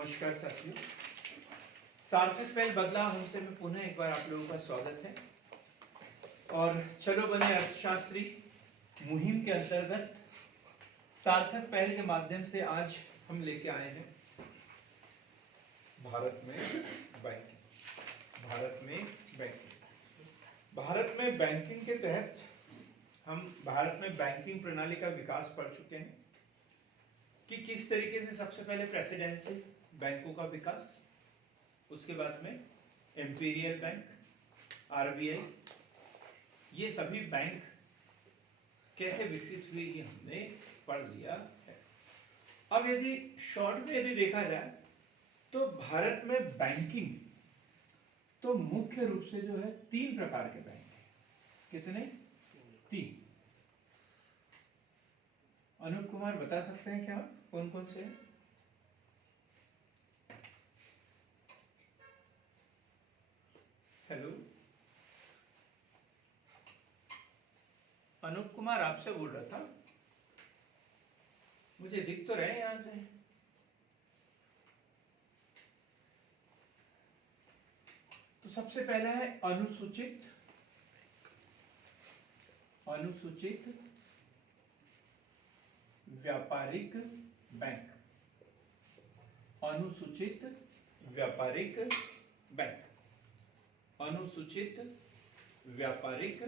नमस्कार साथियों, सार्थक पहल बदला हमसे में पुनः एक बार आप लोगों का स्वागत है। और चलो बने अर्थशास्त्री मुहिम के अंतर्गत सार्थक पहल के माध्यम से आज हम लेके आए हैं भारत में बैंकिंग। भारत में बैंकिंग के तहत हम भारत में बैंकिंग प्रणाली का विकास पढ़ चुके हैं कि किस तरीके से सबसे पहले प्रेसिडेंसी बैंकों का विकास, उसके बाद में इंपीरियल बैंक, आरबीआई, ये सभी बैंक कैसे विकसित हुए ये हमने पढ़ लिया है। अब यदि शॉर्ट में यदि देखा जाए तो भारत में बैंकिंग तो मुख्य रूप से जो है तीन प्रकार के बैंक हैं। कितने? तीन। अनूप कुमार बता सकते हैं क्या कौन कौन से हैं? हेलो अनूप कुमार, आपसे बोल रहा था, मुझे दिख तो रहे यहां से। तो सबसे पहला है अनुसूचित व्यापारिक बैंक। अनुसूचित व्यापारिक बैंक, अनुसूचित व्यापारिक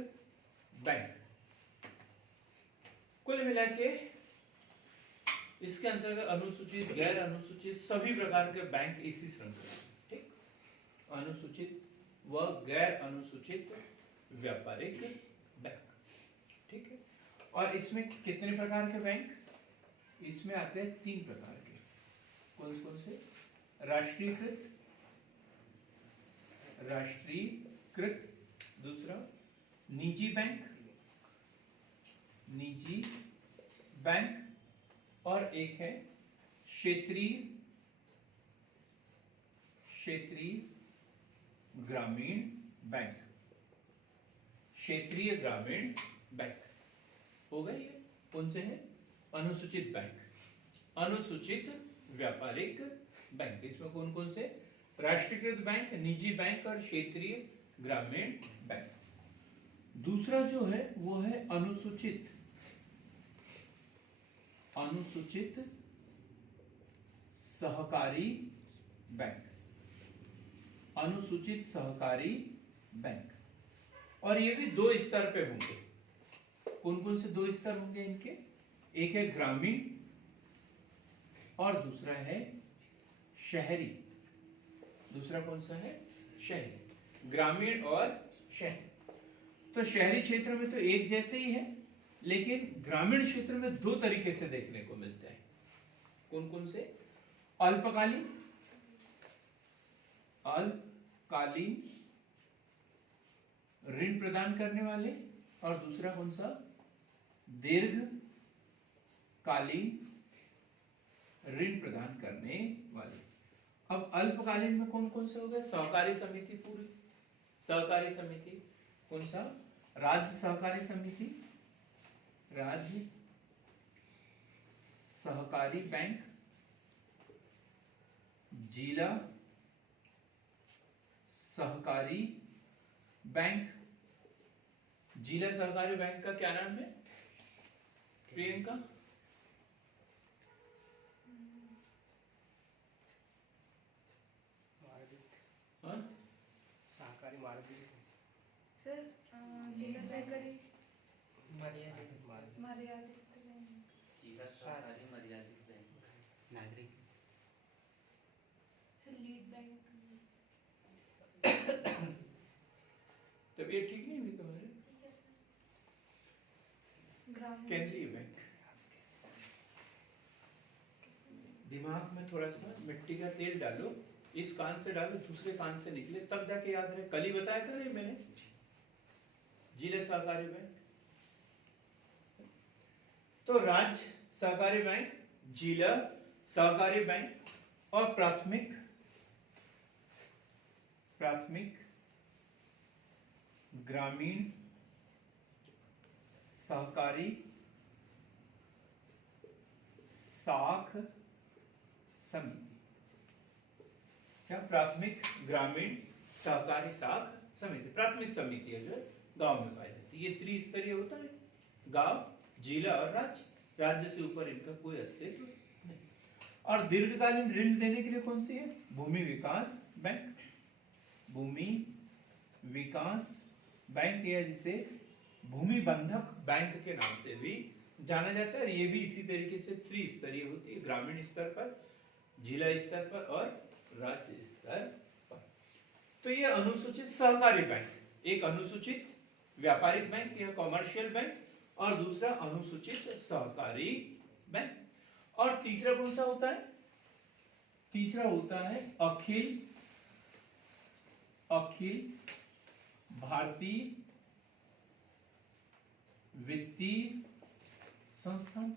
बैंक। कुल मिला के इसके अंतर्गत अनुसूचित, गैर अनुसूचित सभी प्रकार के बैंक इसी श्रृंखला में। ठीक, अनुसूचित व गैर अनुसूचित व्यापारिक बैंक। ठीक है, और इसमें कितने प्रकार के बैंक? इसमें आते हैं तीन प्रकार के। कौन कौन से? राष्ट्रीयकृत, दूसरा निजी बैंक, और एक है क्षेत्रीय ग्रामीण बैंक। क्षेत्रीय ग्रामीण बैंक हो गए ये। कौन से हैं? अनुसूचित बैंक, अनुसूचित व्यापारिक बैंक। इसमें कौन कौन से? राष्ट्रीयकृत बैंक, निजी बैंक और क्षेत्रीय ग्रामीण बैंक। दूसरा जो है वो है अनुसूचित सहकारी बैंक। अनुसूचित सहकारी बैंक, और ये भी दो स्तर पे होंगे। कौन कौन से दो स्तर होंगे इनके? एक है ग्रामीण और दूसरा है शहरी। दूसरा कौन सा है? शहरी। ग्रामीण और शहरी। तो शहरी क्षेत्र में तो एक जैसे ही है, लेकिन ग्रामीण क्षेत्र में दो तरीके से देखने को मिलते हैं। कौन कौन से? अल्पकालीन ऋण प्रदान करने वाले, और दूसरा कौन सा? दीर्घकालीन ऋण प्रदान करने वाले। अब अल्पकालीन में कौन कौन से हो गए? सहकारी समिति, पूरी सहकारी समिति। कौन सा? राज्य सहकारी समिति, राज्य सहकारी बैंक, जिला सहकारी बैंक। जिला सहकारी बैंक का क्या नाम है प्रियंका? सहकारी मार्केट सर, जिला सहकारी मर्यादित जिला सहकारी मर्यादित बैंक, नागरिक सर, लीड बैंक। तबीयत ठीक नहीं हुई तुम्हारी? ठीक है सर। ग्रामीण केंद्रीय बैंक। दिमाग में थोड़ा सा मिट्टी का तेल डालो, इस कान से डालो, दूसरे कान से निकले, तब जाके याद रहे। कल ही बताया था नहीं मैंने? जिला सहकारी बैंक। तो राज्य सहकारी बैंक, जिला सहकारी बैंक और प्राथमिक ग्रामीण सहकारी साख समिति। क्या प्राथमिक ग्रामीण सहकारी साख समिति, प्राथमिक समिति है जो गांव में पाई जाती है। ये त्रिस्तरीय होता है, गांव, जिला और राज्य। राज्य से ऊपर इनका कोई अस्तित्व नहीं। और दीर्घकालीन ऋण देने के लिए कौन सी है? भूमि विकास बैंक। भूमि विकास बैंक, या जिसे भूमि बंधक बैंक के नाम से भी जाना जाता है। ये भी इसी तरीके से त्रिस्तरीय होती है, ग्रामीण स्तर पर, जिला स्तर पर और राज्य स्तर पर। तो ये अनुसूचित सहकारी बैंक, एक अनुसूचित व्यापारिक बैंक या कॉमर्शियल बैंक, और दूसरा अनुसूचित सहकारी बैंक। और तीसरा कौन सा होता है? तीसरा होता है अखिल भारतीय वित्तीय संस्थान।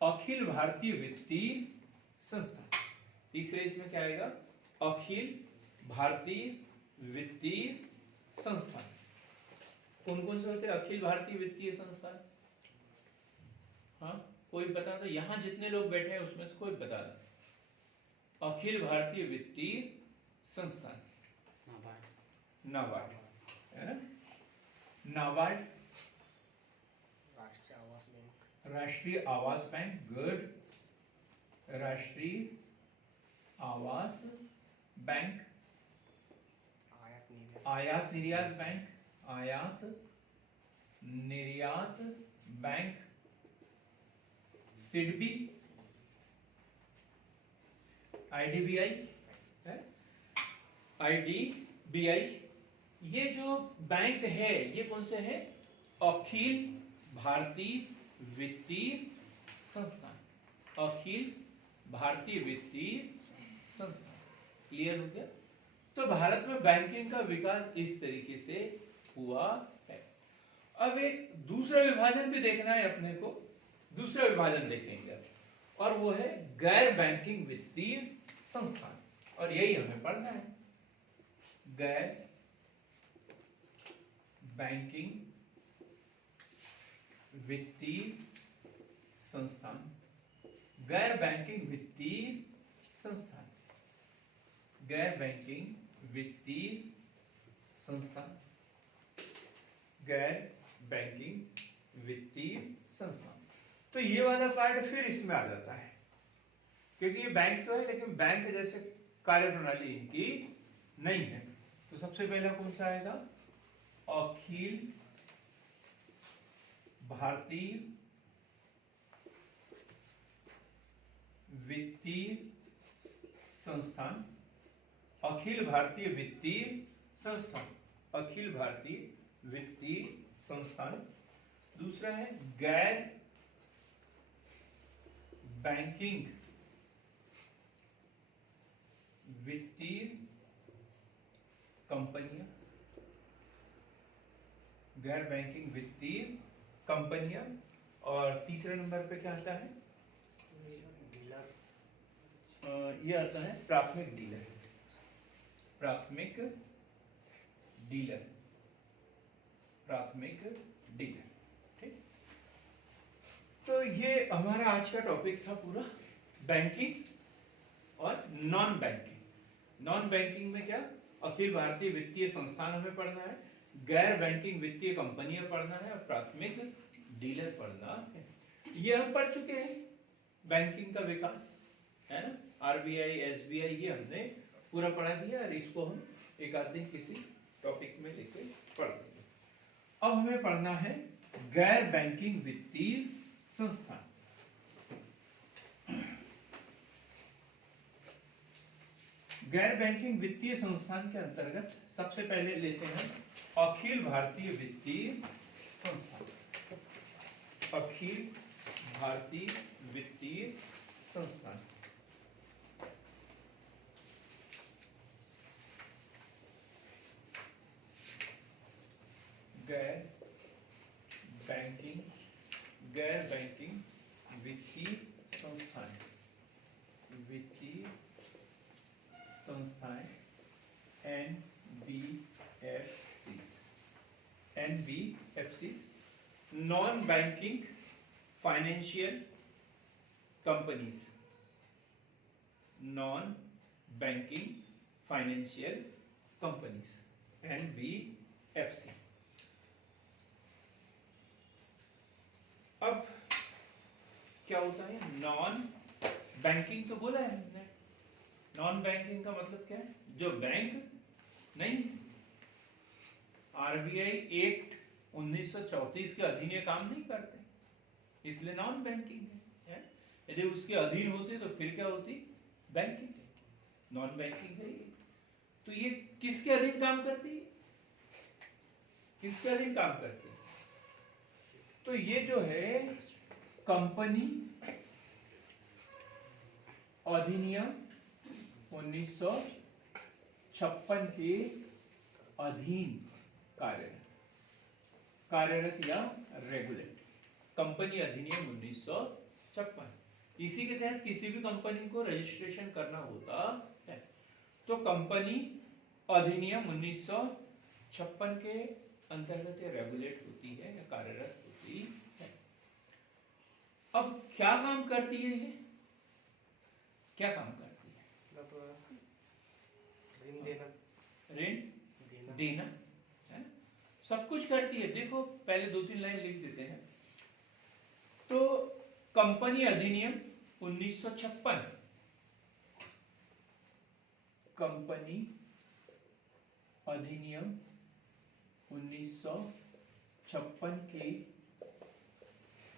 अखिल भारतीय वित्तीय संस्थान, तीसरे इसमें क्या आएगा? अखिल भारतीय वित्तीय संस्थान। कौन कौन से होते हैं अखिल भारतीय वित्तीय संस्थान? हाँ, कोई बता दो, यहां जितने लोग बैठे हैं उसमें से कोई बता दो। अखिल भारतीय वित्तीय संस्थान, नाबार्ड है ना? नाबार्ड, राष्ट्रीय आवास बैंक, राष्ट्रीय आवास बैंक, गुड। राष्ट्रीय आवास बैंक। आयात निर्यात बैंक, आयात निर्यात बैंक। सिडबी, आईडीबीआई है, आईडीबीआई। ये जो बैंक है ये कौन से है? अखिल भारतीय वित्तीय संस्थान, अखिल भारतीय वित्तीय संस्थान। क्लियर हो गया? तो भारत में बैंकिंग का विकास इस तरीके से हुआ है। अब एक दूसरा विभाजन भी देखना है अपने को, दूसरा विभाजन देखेंगे, और वो है गैर बैंकिंग वित्तीय संस्थान, और यही हमें पढ़ना है। गैर बैंकिंग वित्तीय संस्थान, गैर बैंकिंग वित्तीय संस्थान, गैर बैंकिंग वित्तीय संस्थान, गैर बैंकिंग वित्तीय संस्थान। तो ये वाला पार्ट फिर इसमें आ जाता है, क्योंकि ये बैंक तो है लेकिन बैंक जैसे कार्यप्रणाली इनकी नहीं है। तो सबसे पहला कौन सा आएगा? अखिल भारतीय वित्तीय संस्थान, अखिल भारतीय वित्तीय संस्थान, अखिल भारतीय वित्तीय संस्थान। दूसरा है गैर बैंकिंग वित्तीय कंपनियां, गैर बैंकिंग वित्तीय कंपनियां। और तीसरे नंबर पे क्या आता है? डीलर, ये आता है प्राथमिक डीलर, प्राथमिक डीलर, प्राथमिक डीलर। ठीक, तो ये हमारा आज का टॉपिक था पूरा, बैंकिंग और नॉन बैंकिंग। नॉन बैंकिंग में क्या? अखिल भारतीय वित्तीय संस्थान हमें पढ़ना है, गैर बैंकिंग वित्तीय कंपनियां पढ़ना है, और प्राथमिक डीलर पढ़ना है। ये हम पढ़ चुके हैं, बैंकिंग का विकास है ना, आरबीआई, एसबीआई, ये हमने पूरा पढ़ा दिया, और इसको हम एक आध दिन किसी टॉपिक में लेके पढ़ लेंगे। अब हमें पढ़ना है गैर बैंकिंग वित्तीय संस्थान। गैर बैंकिंग वित्तीय संस्थान के अंतर्गत सबसे पहले लेते हैं अखिल भारतीय वित्तीय संस्थान, अखिल भारतीय वित्तीय संस्थान। गैर बैंकिंग वित्तीय संस्थान, वित्तीय संस्थाएं, NBFCs, non banking financial companies, non banking financial companies NBFC। अब क्या होता है नॉन बैंकिंग, तो बोला है हमने। नॉन बैंकिंग का मतलब क्या है? जो बैंक नहीं, RBI एक्ट 1934 के अधीन ये काम नहीं करते, इसलिए नॉन बैंकिंग है। यदि उसके अधीन होते तो फिर क्या होती? बैंकिंग। नॉन बैंकिंग है ये। तो ये किसके अधीन काम करती है? किसके अधीन काम करती है? तो ये जो है कंपनी अधिनियम 1956 के अधीन कार्यरत या रेगुलेट। कंपनी अधिनियम 1956, इसी के तहत किसी भी कंपनी को रजिस्ट्रेशन करना होता है। तो कंपनी अधिनियम 1956 के अंतर्गत रेगुलेट होती है या कार्यरत होती है। अब क्या काम करती है ये? क्या काम करती है? मतलब ऋण देना, ऋण देना, देना है ना, सब कुछ करती है। देखो पहले 2-3 लाइन लिख देते हैं। तो कंपनी अधिनियम 1956, कंपनी अधिनियम 1956 के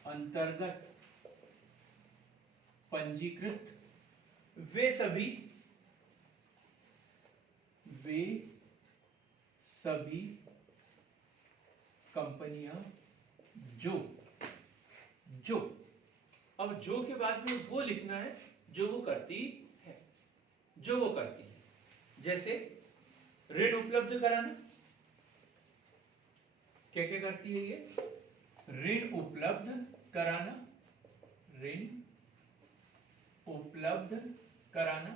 अंतर्गत पंजीकृत वे सभी कंपनियां जो अब जो के बाद में वो लिखना है जो वो करती है, जो वो करती है। जैसे ऋण उपलब्ध कराना, क्या क्या करती है ये? ऋण उपलब्ध कराना, ऋण उपलब्ध कराना,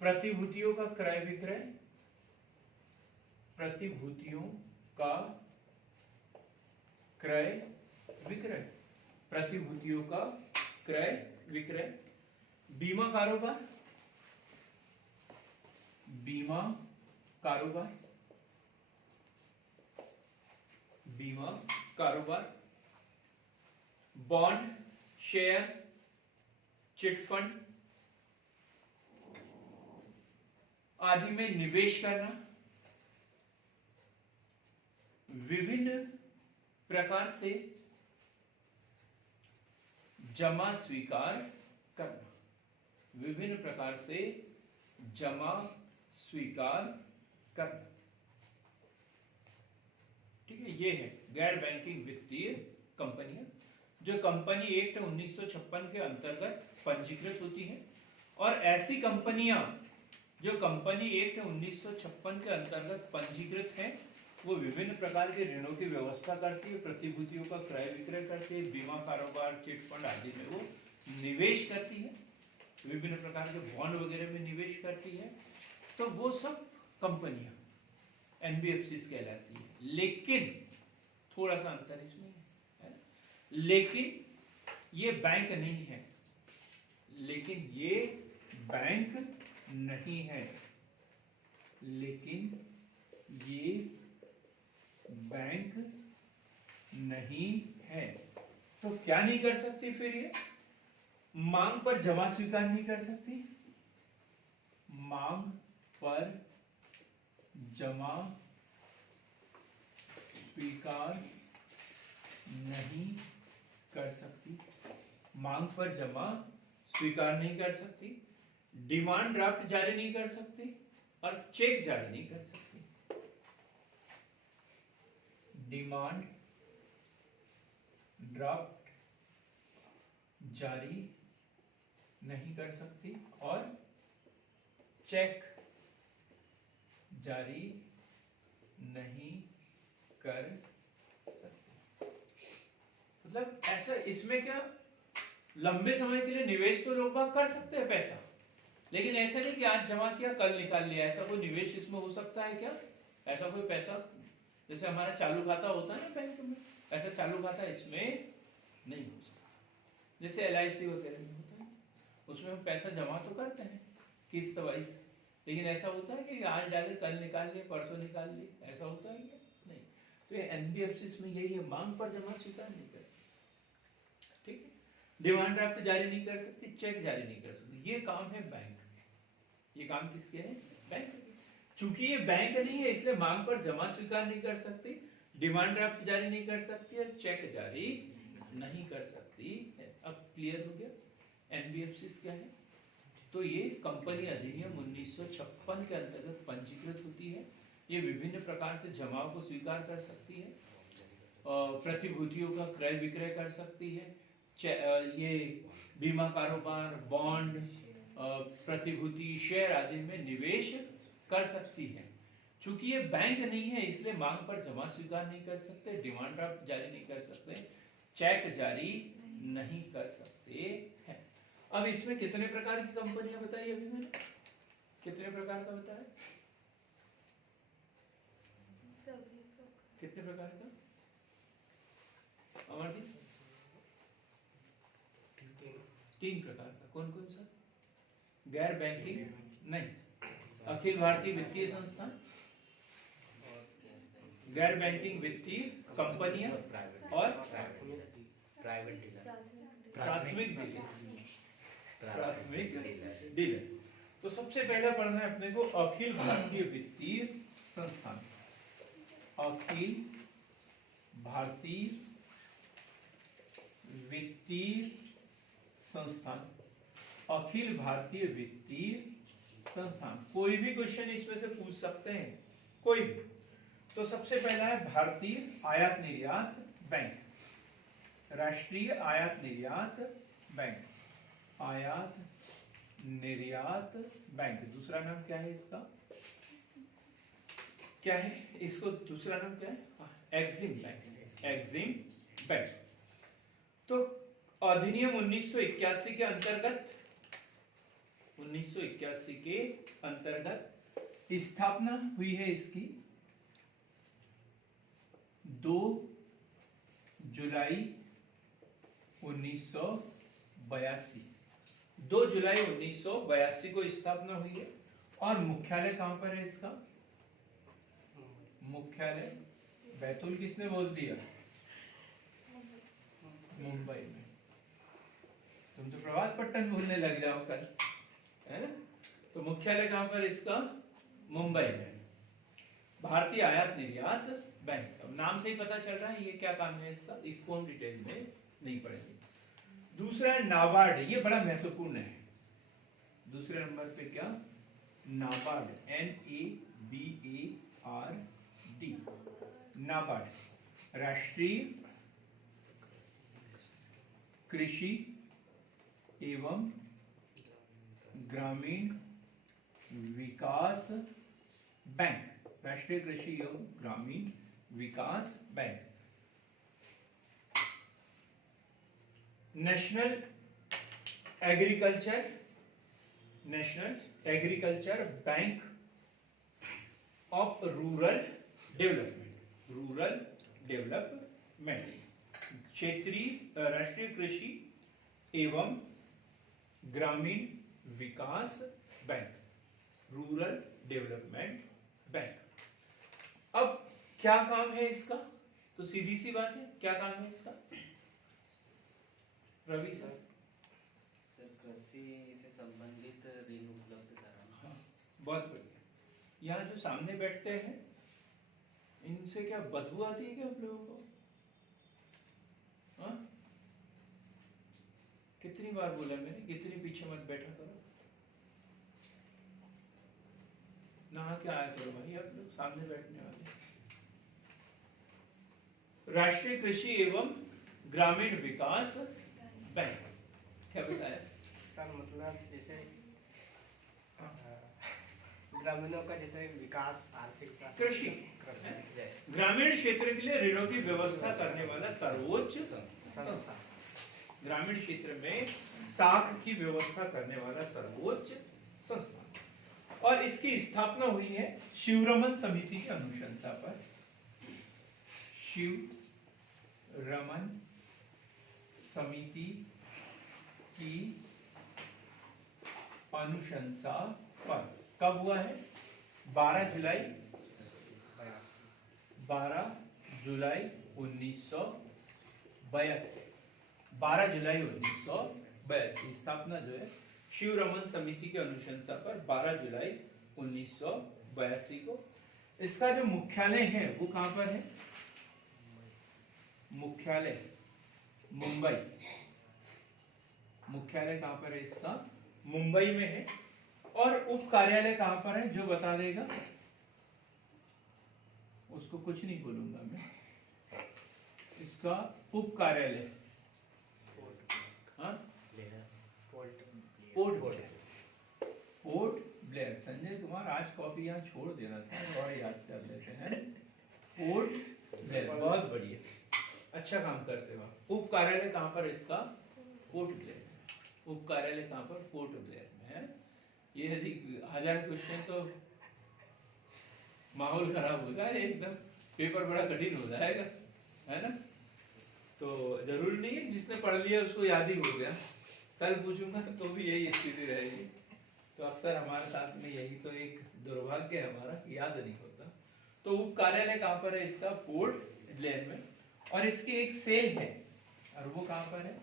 प्रतिभूतियों का क्रय विक्रय, प्रतिभूतियों का क्रय विक्रय, प्रतिभूतियों का क्रय विक्रय, बीमा कारोबार, बीमा कारोबार, बीमा कारोबार, बॉन्ड, शेयर, चिट फंड आदि में निवेश करना, विभिन्न प्रकार से जमा स्वीकार करना, विभिन्न प्रकार से जमा स्वीकार करना। ठीक है, ये है गैर बैंकिंग वित्तीय कंपनियां जो कंपनी एक्ट 1956 के अंतर्गत पंजीकृत होती हैं। और ऐसी कंपनियां जो कंपनी एक्ट 1956 के अंतर्गत पंजीकृत हैं वो विभिन्न प्रकार के ऋणों की व्यवस्था करती है, प्रतिभूतियों का क्रय विक्रय करती है, बीमा कारोबार, चिट फंड आदि में वो निवेश करती है, विभिन्न प्रकार के बॉन्ड वगैरह में निवेश करती है। तो वो सब कंपनियां NBFCs कहलाती है। लेकिन थोड़ा सा अंतर इसमें है, लेकिन ये बैंक नहीं है, लेकिन ये बैंक नहीं है, लेकिन ये बैंक नहीं है। तो क्या नहीं कर सकती फिर ये? मांग पर जमा स्वीकार नहीं कर सकती, मांग पर जमा स्वीकार नहीं कर सकती, मांग पर जमा स्वीकार नहीं कर सकती, डिमांड ड्राफ्ट जारी नहीं कर सकती और चेक जारी नहीं कर सकती। डिमांड ड्राफ्ट जारी नहीं कर सकती और चेक जारी नहीं कर सकती। मतलब ऐसा इसमें क्या, लंबे समय के लिए निवेश तो लोग बाग कर सकते हैं पैसा, लेकिन ऐसा नहीं कि आज जमा किया कल निकाल लिया, ऐसा कोई निवेश इसमें हो सकता है क्या? ऐसा कोई पैसा जैसे हमारा चालू खाता होता है ना बैंक में, ऐसा चालू खाता इसमें नहीं हो सकता। जैसे LIC वगैरह में होता है, उसमें हम पैसा जमा तो करते हैं किस्त वाइज, लेकिन ऐसा होता है कि आज डाले कल निकाल लिए परसों निकाल लिए, ऐसा होता है क्या? नहीं। तो ये एनबीएफसी में यही है, मांग पर जमा स्वीकार नहीं कर, ठीक है। डिमांड ड्राफ्ट जारी नहीं कर सकती, चेक जारी नहीं कर सकती, ये काम है बैंक। ये काम किसके है? बैंक। चूंकि ये बैंक नहीं है इसलिए मांग पर जमा स्वीकार नहीं कर सकती, डिमांड ड्राफ्ट जारी नहीं कर सकती और चेक जारी नहीं कर सकती है। अब क्लियर हो गया एनबीएफसी क्या है? तो ये कंपनी अधिनियम 1956 के अंतर्गत पंजीकृत होती है। ये विभिन्न प्रकार से जमाओं को स्वीकार कर सकती है, प्रतिभूतियों का क्रय विक्रय कर सकती है, ये बीमा कारोबार, बॉन्ड, प्रतिभूति, शेयर आदि में निवेश कर सकती है। चूंकि ये बैंक नहीं है इसलिए मांग पर जमा स्वीकार नहीं कर सकते, डिमांड ड्राफ्ट जारी नहीं कर सकते, चेक जारी नहीं कर सकते हैं। अब इसमें कितने प्रकार की कंपनियां बताई अभी मैंने? कितने प्रकार का बताया? सभी कितने प्रकार का? अमरदीप? 3 प्रकार का। कौन कौन सा? गैर बैंकिंग नहीं, अखिल भारतीय वित्तीय संस्थान, गैर बैंकिंग वित्तीय कंपनियां और प्राथमिक डीलर। तो सबसे पहले पढ़ना है अपने को अखिल भारतीय वित्तीय संस्थान। अखिल भारतीय वित्तीय संस्थान, अखिल भारतीय वित्तीय संस्थान। कोई भी क्वेश्चन इसमें से पूछ सकते हैं, कोई भी। तो सबसे पहला है भारतीय आयात निर्यात बैंक, राष्ट्रीय आयात निर्यात बैंक, आयात निर्यात बैंक। दूसरा नाम क्या है इसका? क्या है इसको दूसरा नाम क्या है? Exim bank, Exim bank. तो अधिनियम 1981 के अंतर्गत, 1981 के अंतर्गत स्थापना हुई है इसकी 2 जुलाई 1982। 2 जुलाई 1982 को स्थापना हुई है। और मुख्यालय कहां पर है इसका? मुख्यालय बैतूल किसने बोल दिया? मुंबई में। तुम तो प्रभात पट्टन बोलने लग जाओ कल, है ना? तो मुख्यालय कहां पर इसका? मुंबई में। भारतीय आयात निर्यात बैंक। अब नाम से ही पता चल रहा है ये क्या काम है इसका, इसको हम डिटेल में नहीं पढ़ेंगे। दूसरा है नाबार्ड, ये बड़ा महत्वपूर्ण है। दूसरे नंबर पे क्या? नाबार्ड, NABARD, नाबार्ड, राष्ट्रीय कृषि एवं ग्रामीण विकास बैंक, राष्ट्रीय कृषि एवं ग्रामीण विकास bank. National agriculture bank of rural development, क्षेत्रीय राष्ट्रीय कृषि एवं ग्रामीण विकास बैंक, रूरल डेवलपमेंट बैंक। अब क्या काम है इसका? तो सीधी सी बात है, क्या काम है इसका? रवि सर। सर कृषि से संबंधित ऋण उपलब्ध कराना। हाँ, बहुत बढ़िया। यहाँ जो सामने बैठते हैं इनसे क्या बदबू आती है क्या आप लोगों को? हाँ? कितनी बार बोला मैंने, कितनी पीछे मत बैठा करो, नहा के आया करो भाई आप लोग सामने बैठने वाले। राष्ट्रीय कृषि एवं ग्रामीण विकास बैंक, क्या बताया सर? मतलब जैसे ग्रामीणों का जैसे विकास, आर्थिक कृषि, ग्रामीण क्षेत्र के लिए ऋणों की व्यवस्था करने वाला सर्वोच्च संस्था, ग्रामीण क्षेत्र में साख की व्यवस्था करने वाला सर्वोच्च संस्था। और इसकी स्थापना हुई है शिवरमन समिति की अनुशंसा पर, शिवरमन समिति की अनुशंसा पर। कब हुआ है? 12 जुलाई 1982। 12 जुलाई 1982 स्थापना जो है शिवरमन समिति के अनुशंसा पर 12 जुलाई 1982 को। इसका जो मुख्यालय है वो कहां पर है? मुख्यालय मुंबई। मुख्यालय कहां पर है इसका? मुंबई में है। और उप कार्यालय कहां पर है जो बता देगा? उसको कुछ नहीं बोलूंगा मैं, इसका उप कार्यालय पोर्ट ब्लेयर। संजय कुमार आज कॉपी यहाँ छोड़ देना था और याद कर लेते हैं। पोर्ट ब्लेयर, बहुत बढ़िया, अच्छा काम करते हो। उप कार्यालय कहाँ पर है इसका? Port Blair. उप कार्यालय कहाँ पर? पोर्ट ब्लेयर में है। ये यदि आ जाए क्वेश्चन तो माहौल खराब होगा एकदम, पेपर बड़ा कठिन हो जाएगा, है ना? तो जरूर नहीं है जिसने पढ़ लिया उसको याद ही हो गया, कल पूछूंगा तो भी यही स्थिति रहेगी। तो अक्सर हमारे साथ में यही तो एक दुर्भाग्य है हमारा, याद नहीं होता। तो उप कार्यालय कहाँ पर है इसका? पोर्ट ब्लेयर में। और इसकी एक सेल है, और वो कहाँ पर है?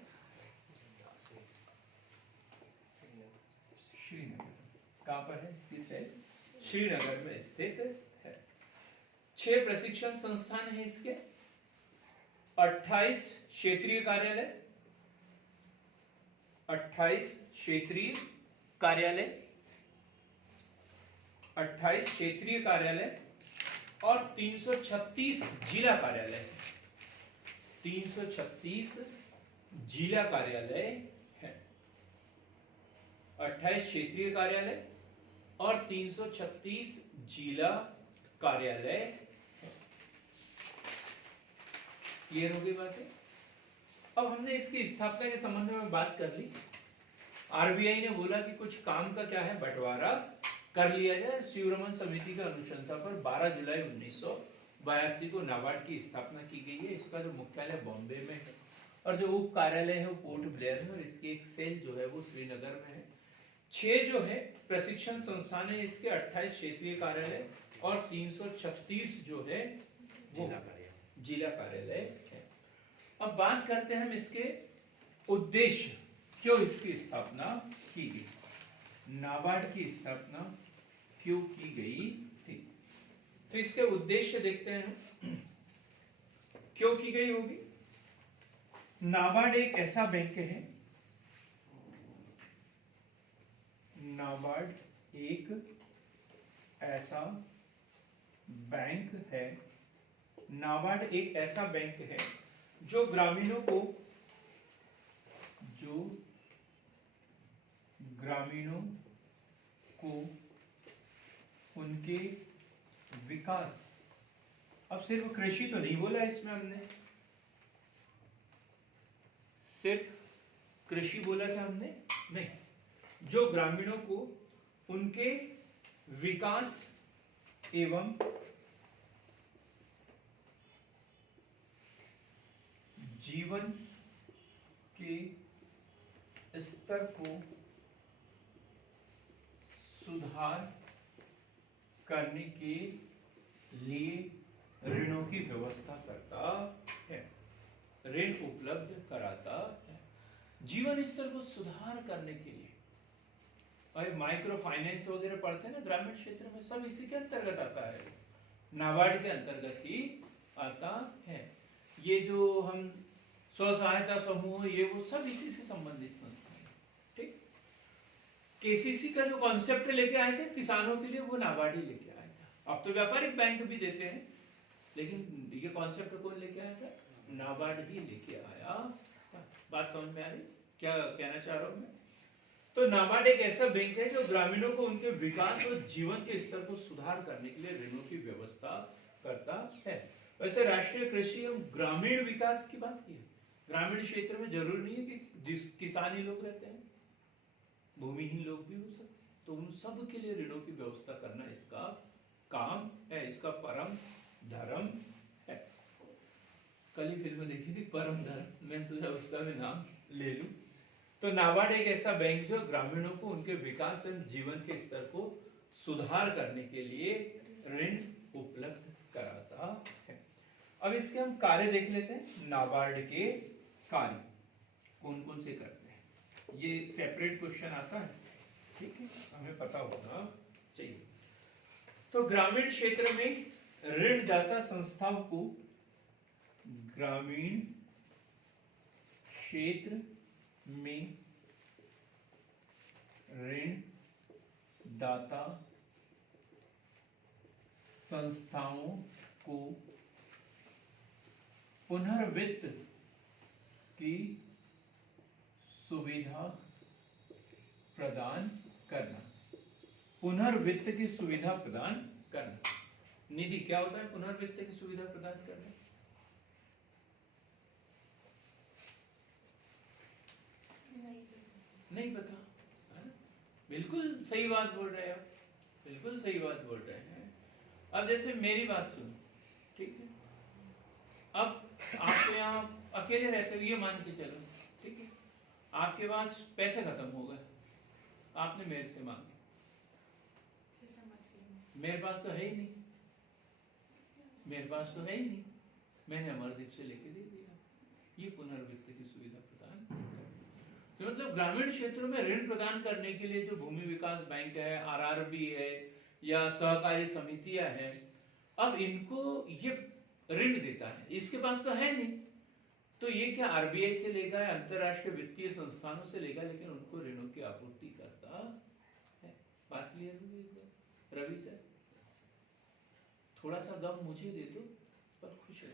श्रीनगर। कहाँ पर है इसकी सेल? श्रीनगर में स्थित है। 6 प्रशिक्षण संस्थान है इसके, 28 क्षेत्रीय कार्यालय, 28 क्षेत्रीय कार्यालय, 28 क्षेत्रीय कार्यालय और 336 जिला कार्यालय। 336 जिला कार्यालय है। 28 क्षेत्रीय कार्यालय और 336 जिला कार्यालय। क्लियर हो गई बातें? अब हमने इसकी स्थापना के संबंध में बात कर ली। आरबीआई ने बोला कि कुछ काम का क्या है, बंटवारा कर लिया जाए। शिवरमन समिति के अनुशंसा पर 12 जुलाई 1982 को नाबार्ड की स्थापना की गई है। इसका जो मुख्यालय बॉम्बे में है और जो उप कार्यालय है वो पोर्ट ब्लेयर में, और इसकी एक सेल जो है वो श्रीनगर में है। 6 जो है प्रशिक्षण संस्थान है इसके, 28 क्षेत्रीय कार्यालय और 336 जो है वो जिला कार्यालय है। अब बात करते हैं हम इसके उद्देश्य, क्यों इसकी स्थापना की गई, नाबार्ड की स्थापना क्यों की गई थी। तो इसके उद्देश्य देखते हैं क्यों की गई होगी। नाबार्ड एक ऐसा बैंक है, नाबार्ड एक ऐसा बैंक है, नाबार्ड एक ऐसा बैंक है जो ग्रामीणों को उनके विकास, अब सिर्फ कृषि तो नहीं बोला इसमें हमने, सिर्फ कृषि बोला था हमने नहीं, जो ग्रामीणों को उनके विकास एवं जीवन के स्तर को सुधार करने के लिए ऋणों की व्यवस्था करता है, ऋण उपलब्ध कराता है। जीवन स्तर को सुधार करने के लिए, और माइक्रो फाइनेंस वगैरह पढ़ते हैं ना ग्रामीण क्षेत्र में, सब इसी के अंतर्गत आता है, नाबार्ड के अंतर्गत ही आता है। ये जो हम स्व सहायता समूह ये वो सब इसी से संबंधित संस्था है। ठीक, केसीसी का जो कॉन्सेप्ट लेके आए थे किसानों के लिए, वो नाबार्ड ही लेके आया था। अब तो व्यापारिक बैंक भी देते हैं, लेकिन ये कॉन्सेप्ट कौन लेके आया था? नाबार्ड ही लेके आया। बात समझ में आ रही क्या कहना चाह रहा हूं मैं? तो नाबार्ड एक ऐसा बैंक है जो ग्रामीणों को उनके विकास और जीवन के स्तर को सुधार करने के लिए ऋणों की व्यवस्था करता है। वैसे राष्ट्रीय कृषि एवं ग्रामीण विकास की बात की है। ग्रामीण क्षेत्र में जरूर नहीं है कि किसान ही लोग रहते हैं, भूमिहीन लोग भी हो सकते, तो उन सब के लिए ऋणों की व्यवस्था करना इसका काम है, इसका परम धर्म है। कल ही फिल्म देखी थी परम धर्म, मैंने सोचा उसका भी नाम ले लूं। तो नाबार्ड एक ऐसा बैंक जो ग्रामीणों को उनके विकास एवं जीवन के स्तर को सुधार करने के लिए ऋण उपलब्ध कराता है। अब इसके हम कार्य देख लेते हैं। नाबार्ड के कार्य कौन कौन से करते हैं, ये सेपरेट क्वेश्चन आता है, ठीक है, हमें पता होना चाहिए। तो ग्रामीण क्षेत्र में ऋणदाता संस्थाओं को ग्रामीण क्षेत्र में ऋण दाता संस्थाओं को पुनर्वित्त की सुविधा प्रदान करना। पुनर्वित्त की सुविधा प्रदान करना। निधि क्या होता है पुनर्वित्त की सुविधा प्रदान करना? नहीं पता, है ना? बिल्कुल सही बात बोल रहे हैं आप, बिल्कुल सही बात बोल रहे हैं। अब जैसे मेरी बात सुनो, ठीक है, अब आप यहाँ अकेले रहते हो, ये मान के चलो, ठीक है, आपके पास पैसे खत्म हो गए, आपने मेरे से मांगे, मेरे पास तो है ही नहीं, मेरे पास तो है ही नहीं, मैंने अमरदीप से लेके दे दिया। ये पुनर्वित्त की सुविधा प्रदान। तो मतलब ग्रामीण क्षेत्रों में ऋण प्रदान करने के लिए जो भूमि विकास बैंक है, आरआरबी है या सहकारी समितियां हैं, अब इनको ये ऋण देता है, इसके पास तो है नहीं, तो ये क्या आरबीआई से लेगा या अंतरराष्ट्रीय वित्तीय संस्थानों से लेगा, लेकिन उनको ऋणों की आपूर्ति करता है। बात क्लियर हुई एकदम? रवि सर थोड़ा सा गम मुझे दे दो पर खुश रहो,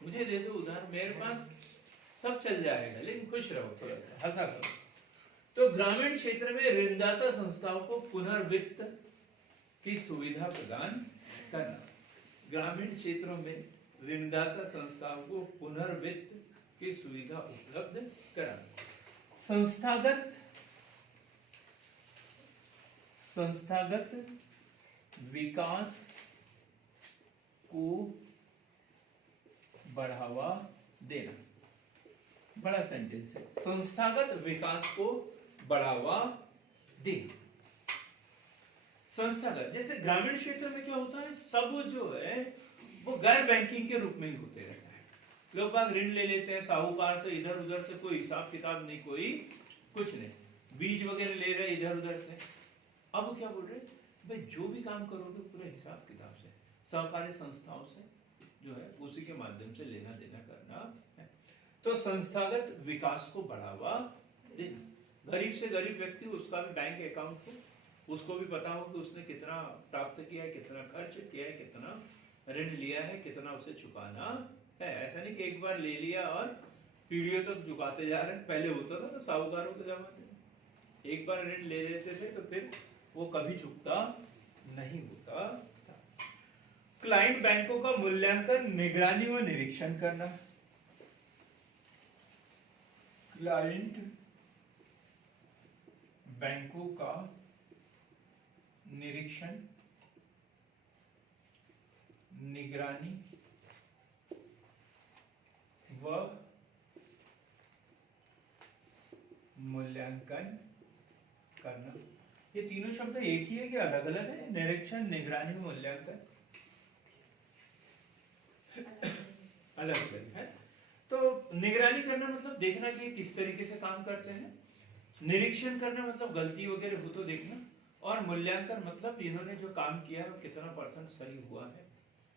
मुझे दे दो उधार, मेरे पास सब चल जाएगा, लेकिन खुश रहो, थोड़ा सा हंसा करो। तो ग्रामीण क्षेत्र में ऋणदाता संस्थाओं को पुनर्वित्त की सुविधा प्रदान करना। ग्रामीण क्षेत्रों में ऋणदाता संस्थाओं को पुनर्वित्त की सुविधा उपलब्ध कराना। संस्थागत विकास को बढ़ावा देना। बड़ा सेंटेंस है, संस्थागत विकास को बढ़ावा देना। संस्थागत, जैसे ग्रामीण क्षेत्र में क्या होता है, सब जो है वो गैर बैंकिंग के रूप में ही होते रहता है। लोग बाग ऋण ले लेते हैं साहूकार से, इधर उधर से, कोई हिसाब किताब नहीं, कोई कुछ नहीं, बीज वगैरह ले रहे इधर उधर से। अब वो क्या बोल रहे हैं, भाई जो भी काम करोगे पूरे हिसाब किताब से, सहकारी संस्थाओं से जो है उसी के माध्यम से लेना देना करना है। तो संस्थागत विकास को बढ़ावा देना। गरीब से गरीब व्यक्ति, उसका भी बैंक अकाउंट हो, उसको भी पता हो कि उसने कितना प्राप्त किया है, कितना खर्च किया है, कितना ऋण लिया है, कितना उसे चुकाना है। ऐसा नहीं कि एक बार ले लिया और पीढ़ियों तक चुकाते जा रहे हैं। पहले होता था ना साहूकारों के जमाने में, एक बार ऋण ले लेते थे तो फिर वो कभी चुकता नहीं होता था। क्लाइंट बैंकों का मूल्यांकन, निगरानी व निरीक्षण करना। क्लाइंट बैंकों का निरीक्षण, निगरानी व मूल्यांकन करना। ये तीनों शब्द एक ही है कि अलग अलग है? निरीक्षण, निगरानी, मूल्यांकन अलग अलग है। तो निगरानी करना मतलब देखना कि किस तरीके से काम करते हैं, निरीक्षण करना मतलब गलती वगैरह हो तो देखना, और मूल्यांकन मतलब इन्होंने जो काम किया है वो कितना परसेंट सही हुआ है,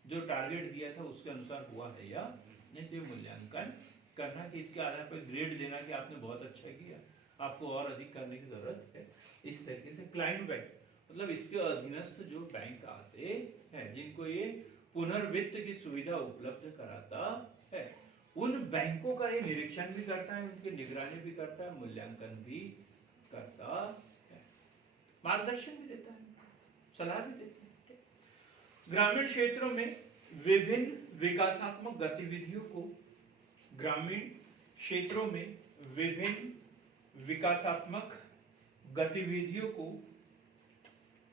जो टारगेट दिया था उसके अनुसार हुआ है या नहीं। तो मूल्यांकन करना कि इसके आधार पर ग्रेड देना कि आपने बहुत अच्छा किया, आपको और अधिक करने की जरूरत है। इस तरीके से क्लाइंट बैंक मतलब इसके अधीनस्थ जो बैंक आते हैं, जिनको ये पुनर्वित्त की सुविधा उपलब्ध कराता है, उन बैंकों का ये निरीक्षण भी करता है, उनकी निगरानी भी करता है, मूल्यांकन भी करता है, मार्गदर्शन भी देता है, सलाह भी देता है। ग्रामीण क्षेत्रों में विभिन्न विकासात्मक गतिविधियों को, ग्रामीण क्षेत्रों में विभिन्न विकासात्मक गतिविधियों को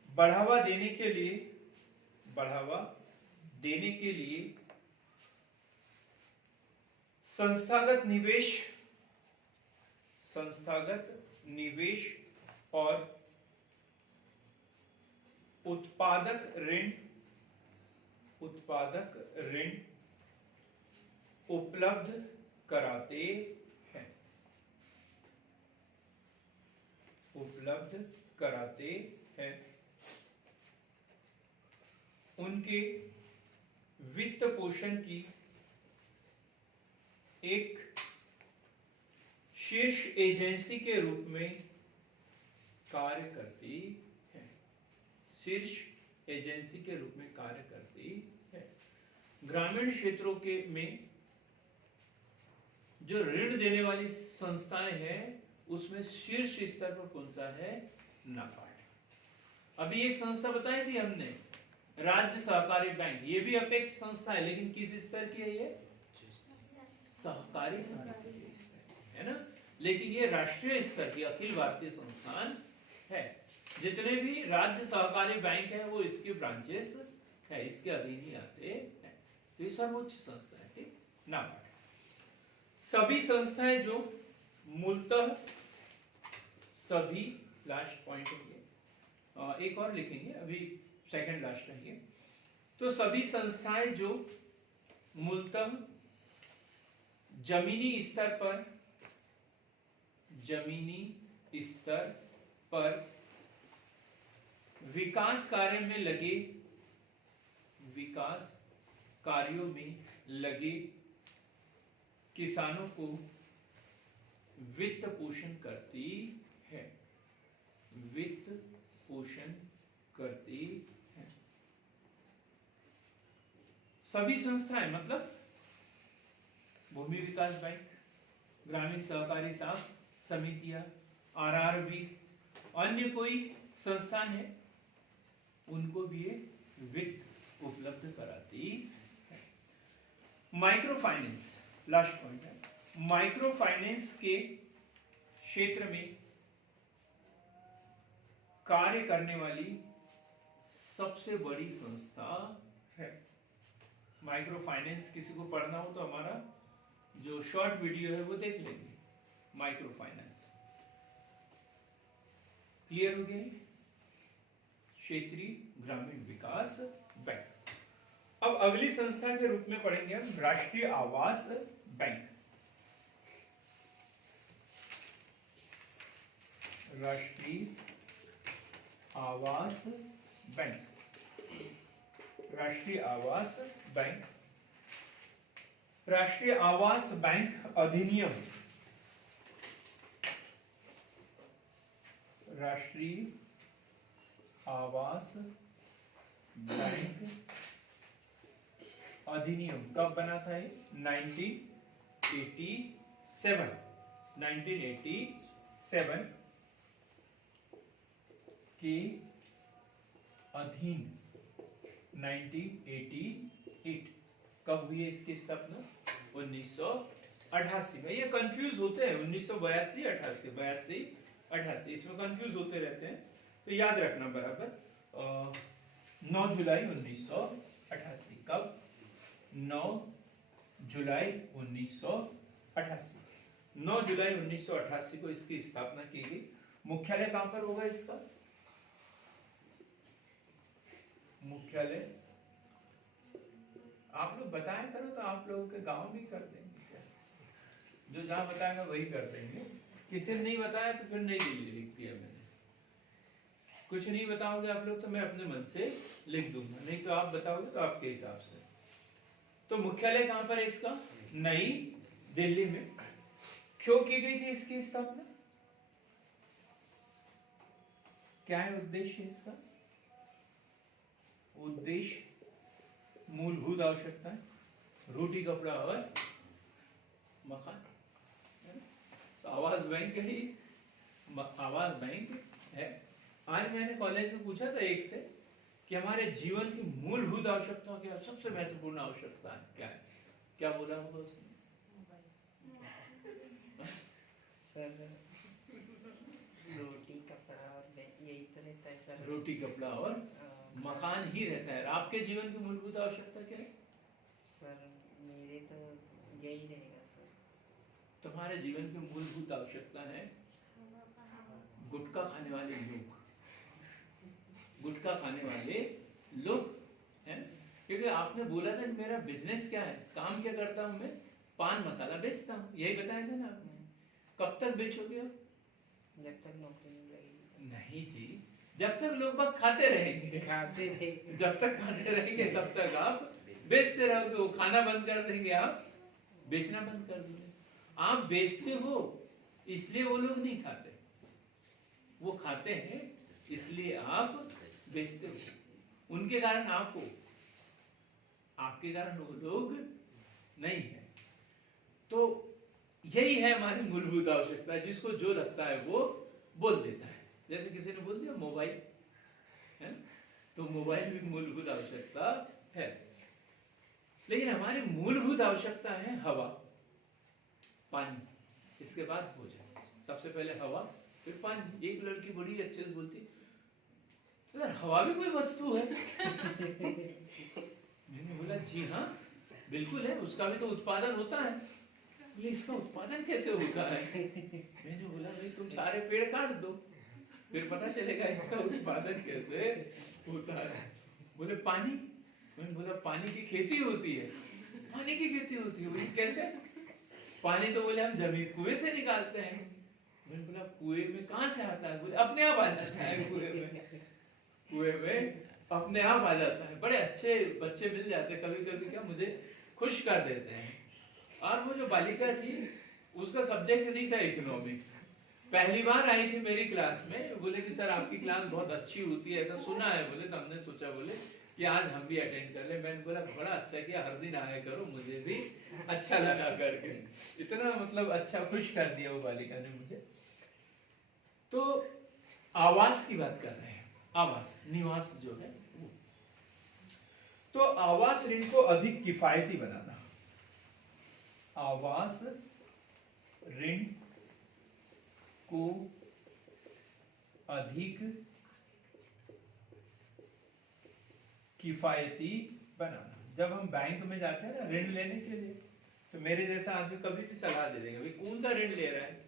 बढ़ावा देने के लिए संस्थागत निवेश और उत्पादक ऋण उपलब्ध कराते हैं, उनके वित्त पोषण की एक शीर्ष एजेंसी के रूप में कार्य करती है, ग्रामीण क्षेत्रों में जो ऋण देने वाली संस्थाएं हैं उसमें शीर्ष स्तर पर कौन सा है? नाबार्ड। अभी एक संस्था बताई थी हमने, राज्य सहकारी बैंक, ये भी अपेक्ष संस्था है, लेकिन किस स्तर की है? ये सहकारी समिति के स्तर है ना, लेकिन ये राष्ट्रीय स्तर की अखिल भारतीय संस्थान है। जितने भी राज्य सहकारी बैंक है वो इसके ब्रांचेस है, इसके अधीन ही आते हैं। तो ये सर्वोच्च संस्था है, ठीक, नाबार्ड। सभी संस्थाएं जो मूलतः सभी, लास्ट पॉइंट है ये, एक और लिखेंगे, अभी सेकंड लास्ट है ये। तो सभी संस्थाएं जो मूलतः जमीनी स्तर पर विकास कार्यों में लगे किसानों को वित्त पोषण करती है, सभी संस्थाएं मतलब भूमि विकास बैंक, ग्रामीण सहकारी समितियां, आरआरबी, अन्य कोई संस्थान है, उनको भी ये वित्त उपलब्ध कराती है। माइक्रो फाइनेंस, लास्ट पॉइंट है। माइक्रो फाइनेंस के क्षेत्र में कार्य करने वाली सबसे बड़ी संस्था है। माइक्रो फाइनेंस किसी को पढ़ना हो तो हमारा जो शॉर्ट वीडियो है वो देख लेंगे। माइक्रो फाइनेंस क्लियर हो गया? क्षेत्रीय ग्रामीण विकास बैंक। अब अगली संस्था के रूप में पढ़ेंगे हम राष्ट्रीय आवास बैंक। राष्ट्रीय आवास बैंक, राष्ट्रीय आवास बैंक, राष्ट्रीय आवास बैंक अधिनियम, राष्ट्रीय आवास बैंक अधिनियम कब बना था? 1987 के अधीन 1988। कब हुई है इसकी स्थापना? 1988 में। ये कंफ्यूज होते हैं 1982 88 इसमें कंफ्यूज होते रहते हैं, तो याद रखना बराबर। 9 जुलाई 1988। कब? 9 जुलाई 1988। 9 जुलाई 1988 को इसकी स्थापना की गई। मुख्यालय कहां पर होगा इसका? मुख्यालय आप लोग बताया करो तो आप लोगों के गांव में कर देंगे क्या? जो जहां बताएगा वही कर देंगे। किसी ने नहीं बताया तो फिर नहीं लिख दिया मैंने। कुछ नहीं बताओगे आप लोग तो मैं अपने मन से लिख दूंगा, नहीं तो आप बताओगे तो आपके हिसाब से। तो मुख्यालय कहां पर है इसका? नई दिल्ली में। क्यों की गई थी इसकी स्थापना? क्या है उद्देश्य इसका? उद्देश्य मूलभूत आवश्यकताएं, रोटी कपड़ा और मकान। तो आवास बैंक ही आवास बैंक है। आज मैंने कॉलेज में पूछा था एक से कि हमारे जीवन की मूलभूत आवश्यकता क्या, सबसे महत्वपूर्ण आवश्यकता क्या है? क्या बोला होगा उसने? सर रोटी कपड़ा और यही तो रहता है सर। रोटी कपड़ा और मकान ही रहता है। आपके जीवन की मूलभूत आवश्यकता क्या है? सर मेरे तो यही रहेगा सर। तुम्हारे जीवन की मूलभूत आवश्यकता है गुटखा खाने वाले लोग, गुटखा खाने वाले लोग हैं। क्योंकि आपने बोला था कि मेरा बिजनेस क्या है, काम क्या करता हूँ मैं, पान मसाला बेचता हूँ, यही बताया था ना आपने। कब तक बेचोगे आप? जब तक नौकरी नहीं लगेगी। नहीं जी, जब तक लोग बाग खाते रहेंगे, खाते थे। जब तक खाते रहेंगे तब तक आप बेचते रहोगे। वो खाना बंद कर देंगे, आप बेचना बंद कर दोगे। आप बेचते हो इसलिए वो लोग नहीं खाते, वो खाते हैं इसलिए आप बेचते हो। उनके कारण आप हो, आपके कारण वो लोग नहीं है। तो यही है हमारी मूलभूत आवश्यकता। जिसको जो लगता है वो बोल देता है। जैसे किसी ने बोल दिया मोबाइल है, तो मोबाइल भी मूलभूत आवश्यकता है। लेकिन हमारी मूलभूत आवश्यकता है हवा, पानी, इसके बाद भोजन। सबसे पहले हवा, फिर पानी। एक लड़की बड़ी अच्छे से बोलती, तो हवा भी कोई वस्तु है? मैंने बोला जी हाँ बिल्कुल है, उसका भी तो उत्पादन होता है। बोले इसका उत्पादन कैसे होता है? मैंने बोला भाई तुम सारे पेड़ काट दो, फिर पता चलेगा इसका उत्पादन कैसे होता है। बोले पानी? मैंने बोला पानी की खेती होती है। पानी की खेती होती है? बोले कैसे? पानी तो बोले हम जमीन कुएं से निकालते हैं। मैंने बोला कुएं में कहाँ से आता है? बोले अपने आप आ जाता है कुएं में, कुएं में अपने आप आ जाता है। बड़े अच्छे बच्चे मिल जाते हैं कभी कभी, क्या मुझे खुश कर देते हैं। और वो जो बालिका थी उसका सब्जेक्ट नहीं था इकोनॉमिक्स, पहली बार आई थी मेरी क्लास में। बोले कि सर आपकी क्लास बहुत अच्छी होती है, ऐसा सुना है। बोले तो हमने सोचा बोले कि आज हम भी अटेंड कर ले। मैंने बोला बड़ा अच्छा किया, हर दिन आया करो, मुझे भी अच्छा लगा करके। इतना मतलब अच्छा खुश कर दिया वो बालिका ने मुझे। तो आवास की बात कर रहे हैं, आवास निवास जो है वो। तो आवास ऋण को अधिक किफायती बनाना, आवास ऋण को अधिक किफायती बनाना। जब हम बैंक में जाते हैं ना ऋण लेने के लिए, तो मेरे जैसा आदमी कभी भी सलाह दे देगा भाई कौन सा ऋण ले रहा है,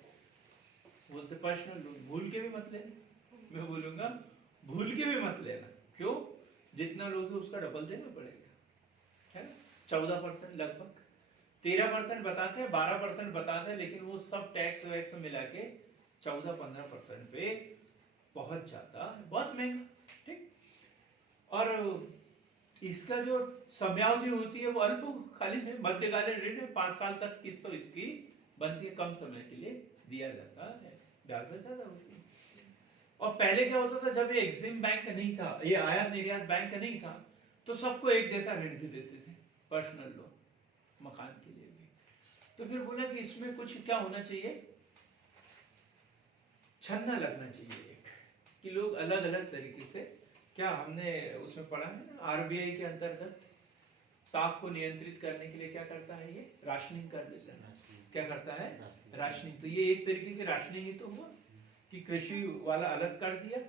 बोलते पर्सनल लोन, भूल के भी मत लेना। मैं बोलूंगा भूल के भी मत लेना। क्यों? जितना लोगे उसका डबल देना पड़ेगा, है 14% लगभग। 13% बताते हैं, 12% बताते हैं, लेकिन वो सब टैक्स वैक्स मिला के 14-15% पे पहुंच जाता है, बहुत महंगा। ठीक। और इसका जो समयावधि होती है वो अल्पकालीन है, मध्यकालीन ऋण है। 5 साल तक किस्त तो इसकी बनती है, कम समय के लिए दिया जाता है, ब्याज दर ज्यादा होती है। और पहले क्या होता था, जब ये एग्जिम बैंक नहीं था, ये आयात निर्यात बैंक नहीं था, तो सबको एक जैसा ऋण भी देते थे, पर्सनल लोन, मकान के लिए भी। तो फिर बोला कि इसमें कुछ क्या होना चाहिए, छन्ना लगना चाहिए एक, कि लोग अलग अलग तरीके से। क्या हमने उसमें पढ़ा है ना, आरबीआई के अंतर्गत साख को नियंत्रित करने के लिए क्या करता है, ये राशनिंग कर देता है। क्या करता है? राशनिंग। तो ये एक तरीके की राशनिंग ही तो हुआ कि कृषि वाला अलग कर दिया,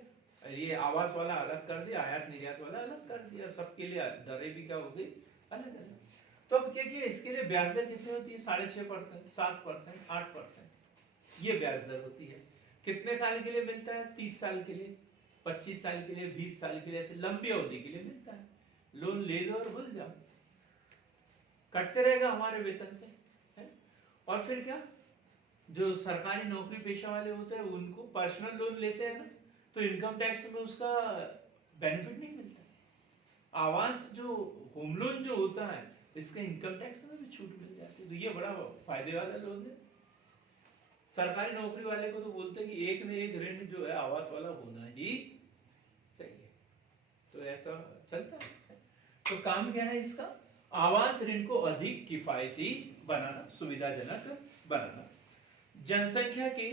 ये आवास वाला अलग कर दिया, आयात निर्यात वाला अलग कर दिया, सबके लिए दरें भी क्या हो गई, अलग अलग। तो अब क्या किया, इसके लिए ब्याज दर कितनी होती है? 6.5%, 7%, 8% ये ब्याज दर होती है। कितने साल के लिए मिलता है? 30 साल के लिए, 25 साल के लिए, 20 साल के लिए, ऐसे लंबी अवधि के लिए मिलता है। लोन ले लो और भूल जाओ, कटते रहेगा हमारे वेतन से, है? और फिर क्या, जो सरकारी नौकरी पेशा वाले होते हैं उनको पर्सनल लोन लेते हैं ना, तो इनकम टैक्स में उसका बेनिफिट नहीं मिलता। आवास जो होम लोन जो होता है, इसका इनकम टैक्स में भी छूट मिल जाती है। तो ये बड़ा फायदे वाला लोन है। सरकारी नौकरी वाले को तो बोलते हैं कि एक न एक ऋण जो है आवास वाला होना ही चाहिए। तो ऐसा चलता है। तो काम क्या है इसका? आवास ऋण को अधिक किफायती बनाना, सुविधाजनक बनाना। जनसंख्या के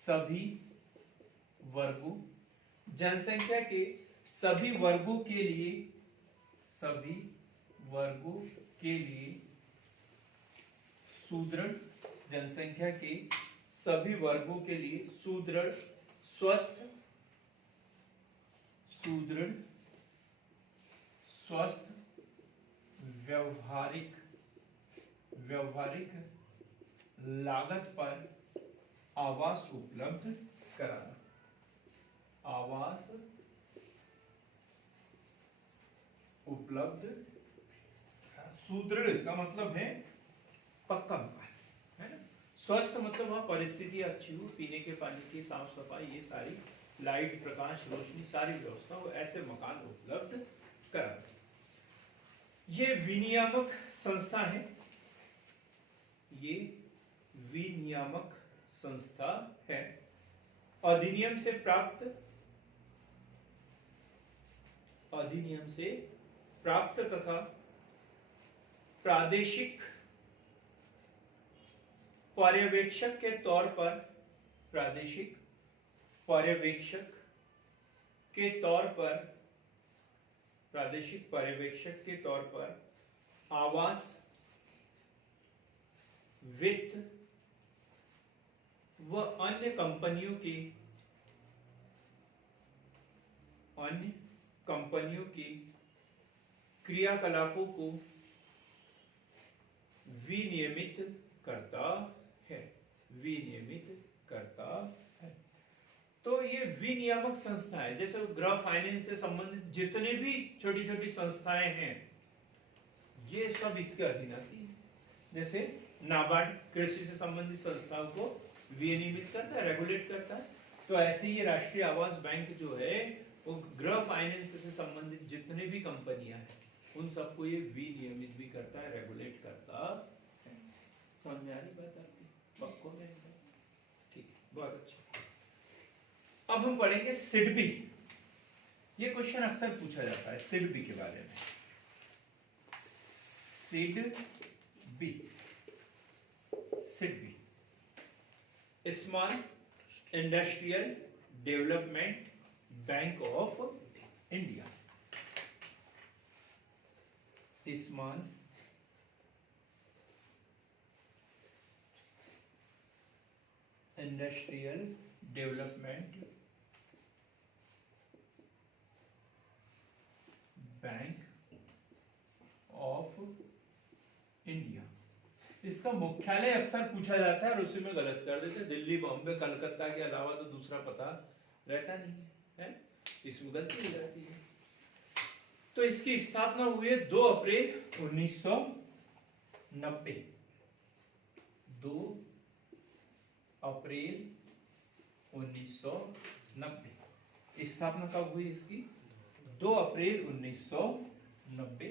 सभी वर्गों, जनसंख्या के सभी वर्गों के लिए सुदृढ़, जनसंख्या के सभी वर्गों के लिए सुदृढ़, स्वस्थ, व्यावहारिक लागत पर आवास उपलब्ध कराना। आवास उपलब्ध, सुदृढ़ का मतलब है पक्का मकान, है ना। स्वस्थ मतलब वहाँ परिस्थिति अच्छी हो, पीने के पानी की साफ सफाई, ये सारी लाइट, प्रकाश, रोशनी, सारी व्यवस्था हो, ऐसे मकान उपलब्ध कराना। ये विनियामक संस्था है, ये विनियामक संस्था है। अधिनियम से प्राप्त तथा प्रादेशिक पर्यवेक्षक के तौर पर, प्रादेशिक पर्यवेक्षक के तौर पर, प्रादेशिक पर्यवेक्षक के तौर पर आवास, वित्त व अन्य कंपनियों की क्रियाकलापों को विनियमित करता है, विनियमित करता है। तो ये विनियामक संस्था है, जैसे गृह फाइनेंस से संबंधित जितने भी छोटी छोटी संस्थाएं हैं, ये सब इसके अधीन आती है। जैसे नाबार्ड कृषि से संबंधित संस्थाओं को विनियमित करता है, रेगुलेट करता है। तो ऐसे ही राष्ट्रीय आवास बैंक जो है वो गृह फाइनेंस से संबंधित जितने भी कंपनियां हैं उन सबको ये विनियमित भी करता है, रेगुलेट करता है। समझ में आ रही बात आपकी? पक्को में? ठीक है, बहुत अच्छा। अब हम पढ़ेंगे सिडबी। ये क्वेश्चन अक्सर पूछा जाता है सिडबी के बारे में। SIDBI, SIDBI small industrial development bank of India. Small industrial development bank of India. इसका मुख्यालय अक्सर पूछा जाता है और उसी में गलत कर देते, दिल्ली, बॉम्बे, कलकत्ता के अलावा तो दूसरा पता रहता नहीं है, इसमें गलती हो जाती है। तो इसकी स्थापना हुई है 2 अप्रैल 1990। 2 अप्रैल 1990 स्थापना कब हुई इसकी? 2 अप्रैल 1990।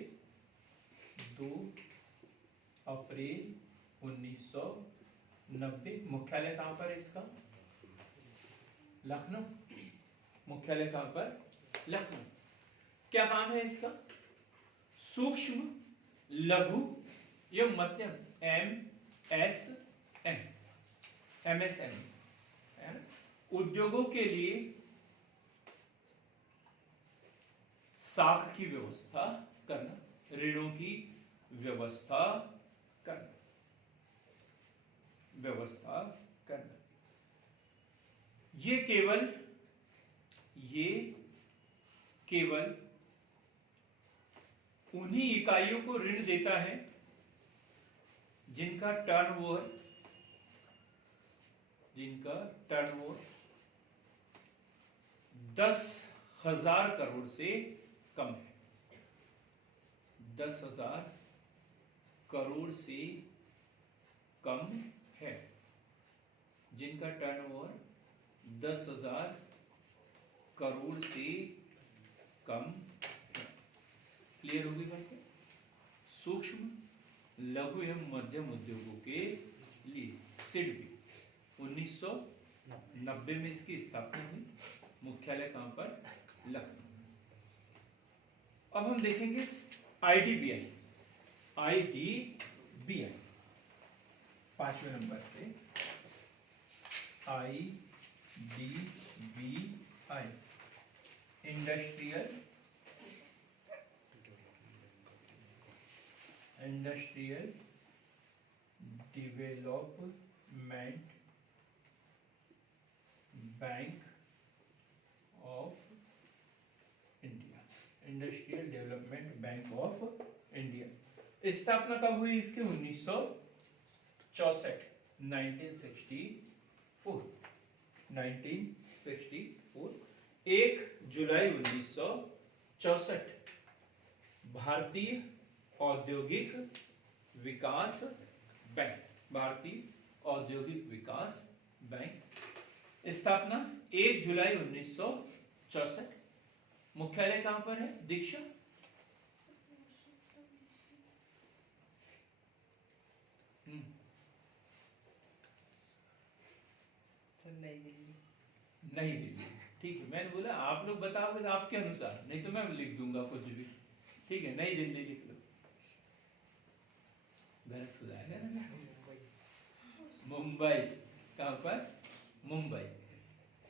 2 अप्रैल 1990। मुख्यालय कहां पर है इसका? लखनऊ। मुख्यालय कहां पर? लखनऊ। क्या काम है इसका? सूक्ष्म, लघु एवं मध्यम, MSME उद्योगों के लिए साख की व्यवस्था करना, ऋणों की व्यवस्था करना, ये केवल उन्हीं इकाइयों को ऋण देता है जिनका टर्नओवर 10,000 करोड़ से कम है। 10,000 करोड़ से कम है, जिनका टर्नओवर 10,000 करोड़ से कम है। क्लियर होगी बात? सूक्ष्म, लघु एवं मध्यम उद्योगों के लिए सिडबी 1990 में इसकी स्थापना हुई। मुख्यालय कहां पर? लखनऊ। अब हम देखेंगे IDBI। IDBI 5वें नंबर पे IDBI industrial development bank of India. Industrial development bank of India. स्थापना कब हुई इसकी? 1964। 1964 1964 1 जुलाई 1964 भारतीय औद्योगिक विकास बैंक, भारतीय औद्योगिक विकास बैंक स्थापना 1 जुलाई 1964। मुख्यालय कहां पर है दीक्षा? सर नई दिल्ली। नई दिल्ली, ठीक है। मैंने बोला आप लोग बताओगे तो आपके अनुसार, नहीं तो मैं लिख दूंगा कुछ भी। ठीक है, नई दिल्ली लिख लो, गलत हो जाएगा ना। मुंबई, कहां पर? मुंबई।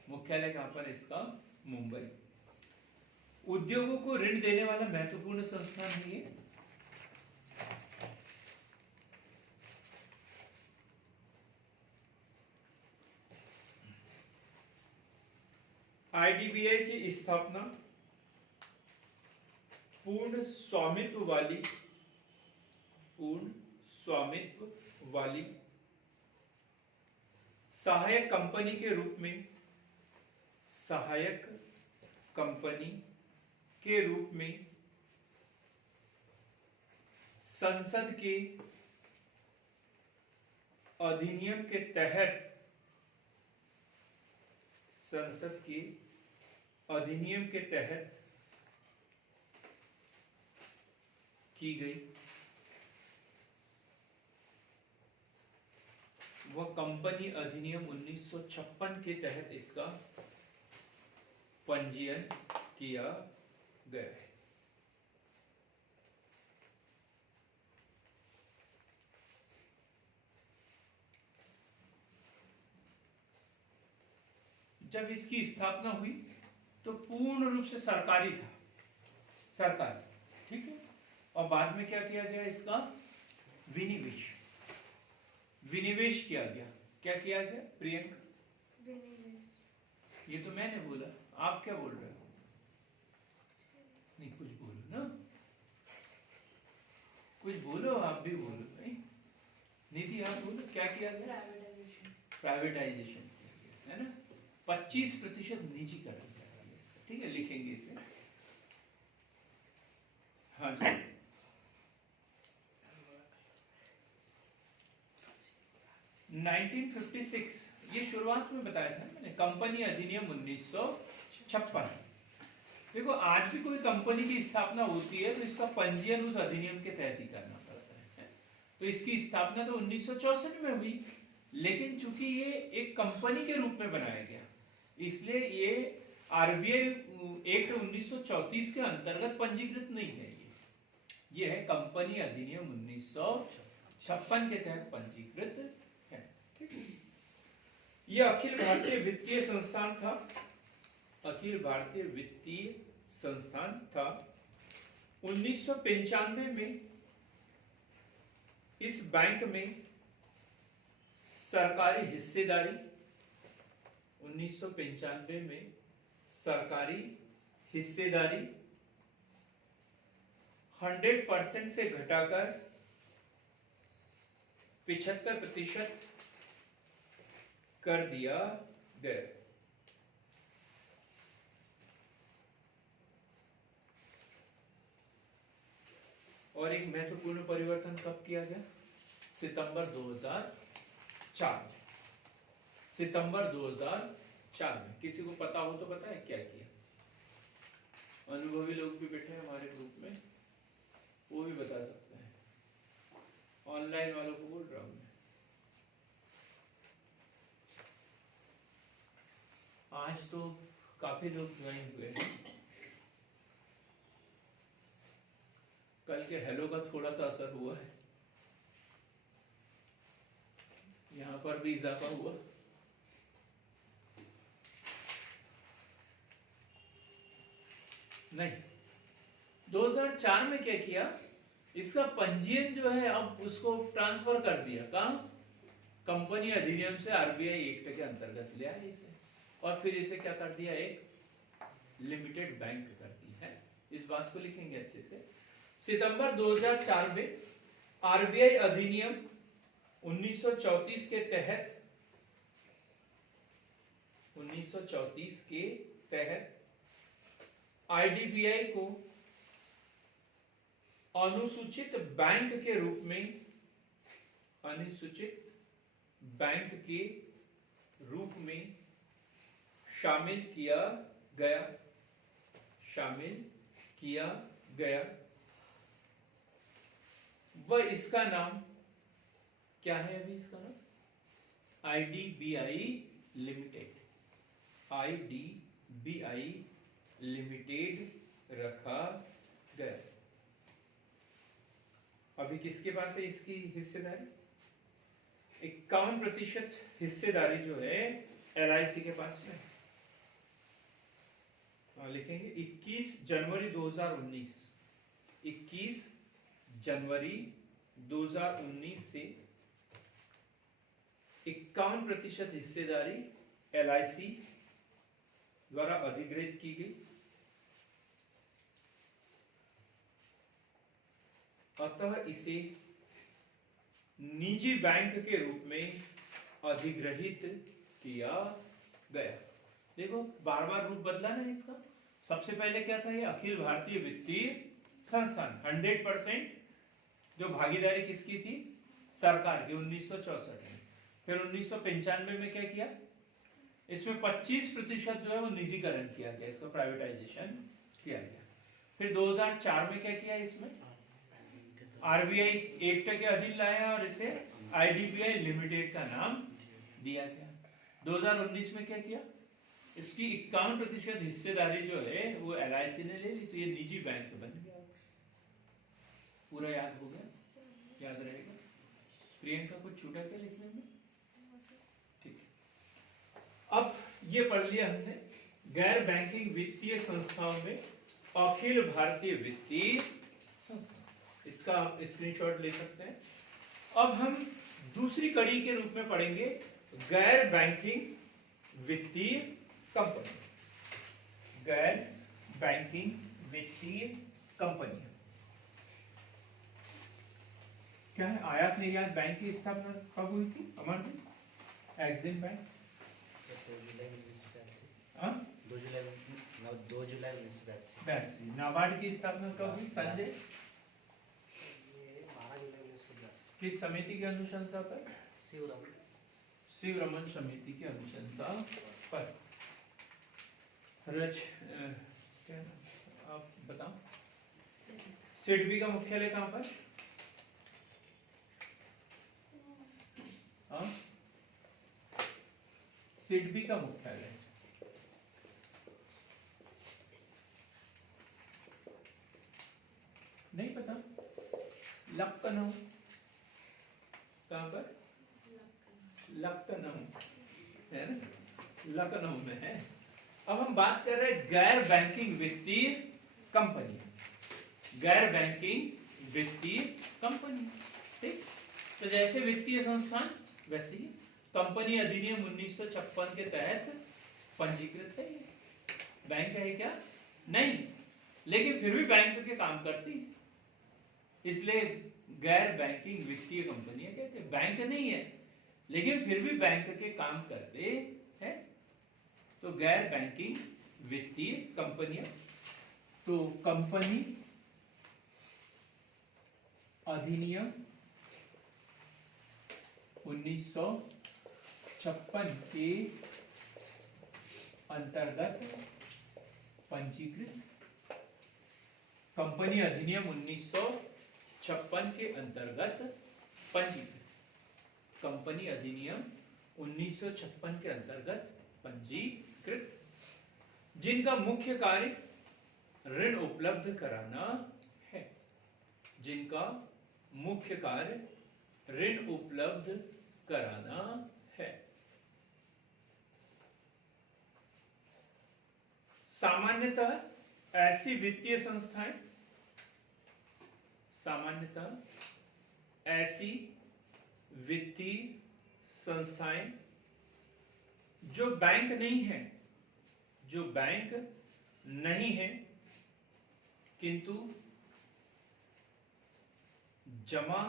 मुख्यालय कहां पर इसका? मुंबई। उद्योगों को ऋण देने वाला महत्वपूर्ण संस्थान है ये। आईडीबीआई की स्थापना पूर्ण स्वामित्व वाली सहायक कंपनी के रूप में संसद के अधिनियम के तहत की गई। वह कंपनी अधिनियम 1956 के तहत इसका पंजीयन किया गया है। जब इसकी स्थापना हुई तो पूर्ण रूप से सरकारी था, सरकारी, ठीक है। और बाद में क्या किया गया? इसका विनिवेश किया गया। क्या किया गया प्रियंका? विनिवेश। ये तो मैंने बोला, आप क्या बोल रहे हो? नहीं, कुछ बोलो ना, कुछ बोलो, आप भी बोलो। नहीं निधि, आप बोलो क्या किया गया? प्राइवेटाइजेशन किया गया, है ना। 25% निजीकरण किया गया, ठीक है, लिखेंगे इसे। हाँ जी। 1956, ये शुरुआत में बताया था मैंने, कंपनी अधिनियम 1956। देखो, आज भी कोई कंपनी की स्थापना होती है तो इसका पंजीयन उस अधिनियम के तहत ही करना पड़ता है। तो इसकी स्थापना तो 1964 में हुई, लेकिन चूंकि ये एक कंपनी के रूप में बनाया गया, इसलिए ये आरबीआई एक्ट 1934 के अंतर्गत पंजीकृत नहीं है। ये है कंपनी अधिनियम 1956 के तहत पंजीकृत है, ठीक है। यह अखिल भारतीय वित्तीय संस्थान था, अखिल भारतीय वित्तीय संस्थान था। 1995 में इस बैंक में सरकारी हिस्सेदारी, 1995 में सरकारी हिस्सेदारी 100% से घटाकर 75% कर दिया गया। और एक महत्वपूर्ण परिवर्तन कब किया गया? सितंबर 2004। सितंबर 2004 में। किसी को पता हो तो बताए क्या किया? अनुभवी लोग भी बैठे हैं हमारे ग्रुप में, वो भी बता सकते हैं। ऑनलाइन वालों को बोल रहा हूं मैं, आज तो काफी लोग ज्वाइन हुए हैं। कल के हेलो का थोड़ा सा असर हुआ है, यहां पर भी इजाफा हुआ। नहीं, 2004 में क्या किया? इसका पंजीयन जो है अब उसको ट्रांसफर कर दिया। कहां? कंपनी अधिनियम से आरबीआई एक्ट के अंतर्गत ले आया इसे, और फिर इसे क्या कर दिया? एक लिमिटेड बैंक कर दी है। इस बात को लिखेंगे अच्छे से। सितंबर 2004 में आरबीआई अधिनियम 1934 के तहत आईडीबीआई को अनुसूचित बैंक के रूप में शामिल किया गया। वह इसका नाम क्या है? अभी इसका नाम आईडीबीआई लिमिटेड रखा गया। अभी किसके पास है इसकी हिस्सेदारी? 51% हिस्सेदारी जो है एलआईसी के पास में। लिखेंगे 21 जनवरी 2019 से 51% हिस्सेदारी एलआईसी द्वारा अधिग्रहित की गई। अतः इसे निजी बैंक के रूप में अधिग्रहित किया गया। देखो बार बार रूप बदला ना इसका। सबसे पहले क्या था? ये अखिल भारतीय वित्तीय संस्थान 100% जो भागीदारी किसकी थी? सरकार की 1964 में। फिर 1995 में क्या किया? इसमें 25% जो है वो निजीकरण किया गया, इसका प्राइवेटाइजेशन किया गया। फिर 2004 में क्या किया? इसमें आरबीआई एक्ट के अधीन लाया और इसे आईडीबीआई लिमिटेड का नाम दिया गया। 2019 में क्या किया? इसकी 51% हिस्सेदारी जो है वो एलआईसी ने ले ली, तो ये निजी बैंक बन गया। पूरा याद हो गया? याद रहेगा? प्रियंका कुछ छूटा क्या लिखने में? ठीक है। अब ये पढ़ लिया हमने गैर बैंकिंग वित्तीय संस्थाओं में अखिल भारतीय वित्तीय संस्था। इसका आप स्क्रीनशॉट ले सकते हैं। अब हम दूसरी कड़ी के रूप में पढ़ेंगे गैर बैंकिंग वित्तीय कंपनी। गैर बैंकिंग वित्तीय कंपनी क्या है? आयात निर्यात बैंक की स्थापना कब हुई थी? अमर जी, एक्सिम बैंक 2 जुलाई 1982। नाबार्ड की स्थापना कब हुई? संजय, 12 जुलाई 1982। किस समिति की अनुशंसा पर? शिवरमन समिति की अनुशंसा पर। क्या आप बताओ? सिडबी का मुख्यालय कहां पर? सिडबी का मुख्यालय नहीं पता? लखनऊ। कहां पर? लखनऊ है ना? लखनऊ में है। अब हम बात कर रहे हैं गैर बैंकिंग वित्तीय कंपनी। गैर बैंकिंग वित्तीय कंपनी, ठीक? तो जैसे वित्तीय संस्थान वैसे ही कंपनी अधिनियम 1956 के तहत पंजीकृत है। बैंक है क्या? नहीं, लेकिन फिर भी बैंक के काम करती है, इसलिए गैर बैंकिंग वित्तीय कंपनियां कहते हैं। बैंक नहीं है लेकिन फिर भी बैंक के काम करते हैं, तो गैर बैंकिंग वित्तीय कंपनियां। तो कंपनी अधिनियम 1956 के अंतर्गत पंजीकृत। कंपनी अधिनियम 1956 के अंतर्गत पंजीकृत। कंपनी अधिनियम 1956 के अंतर्गत पंजीकृत, जिनका मुख्य कार्य ऋण उपलब्ध कराना है। जिनका मुख्य कार्य ऋण उपलब्ध कराना है। सामान्यतः ऐसी वित्तीय संस्थाएं जो बैंक नहीं है किंतु जमा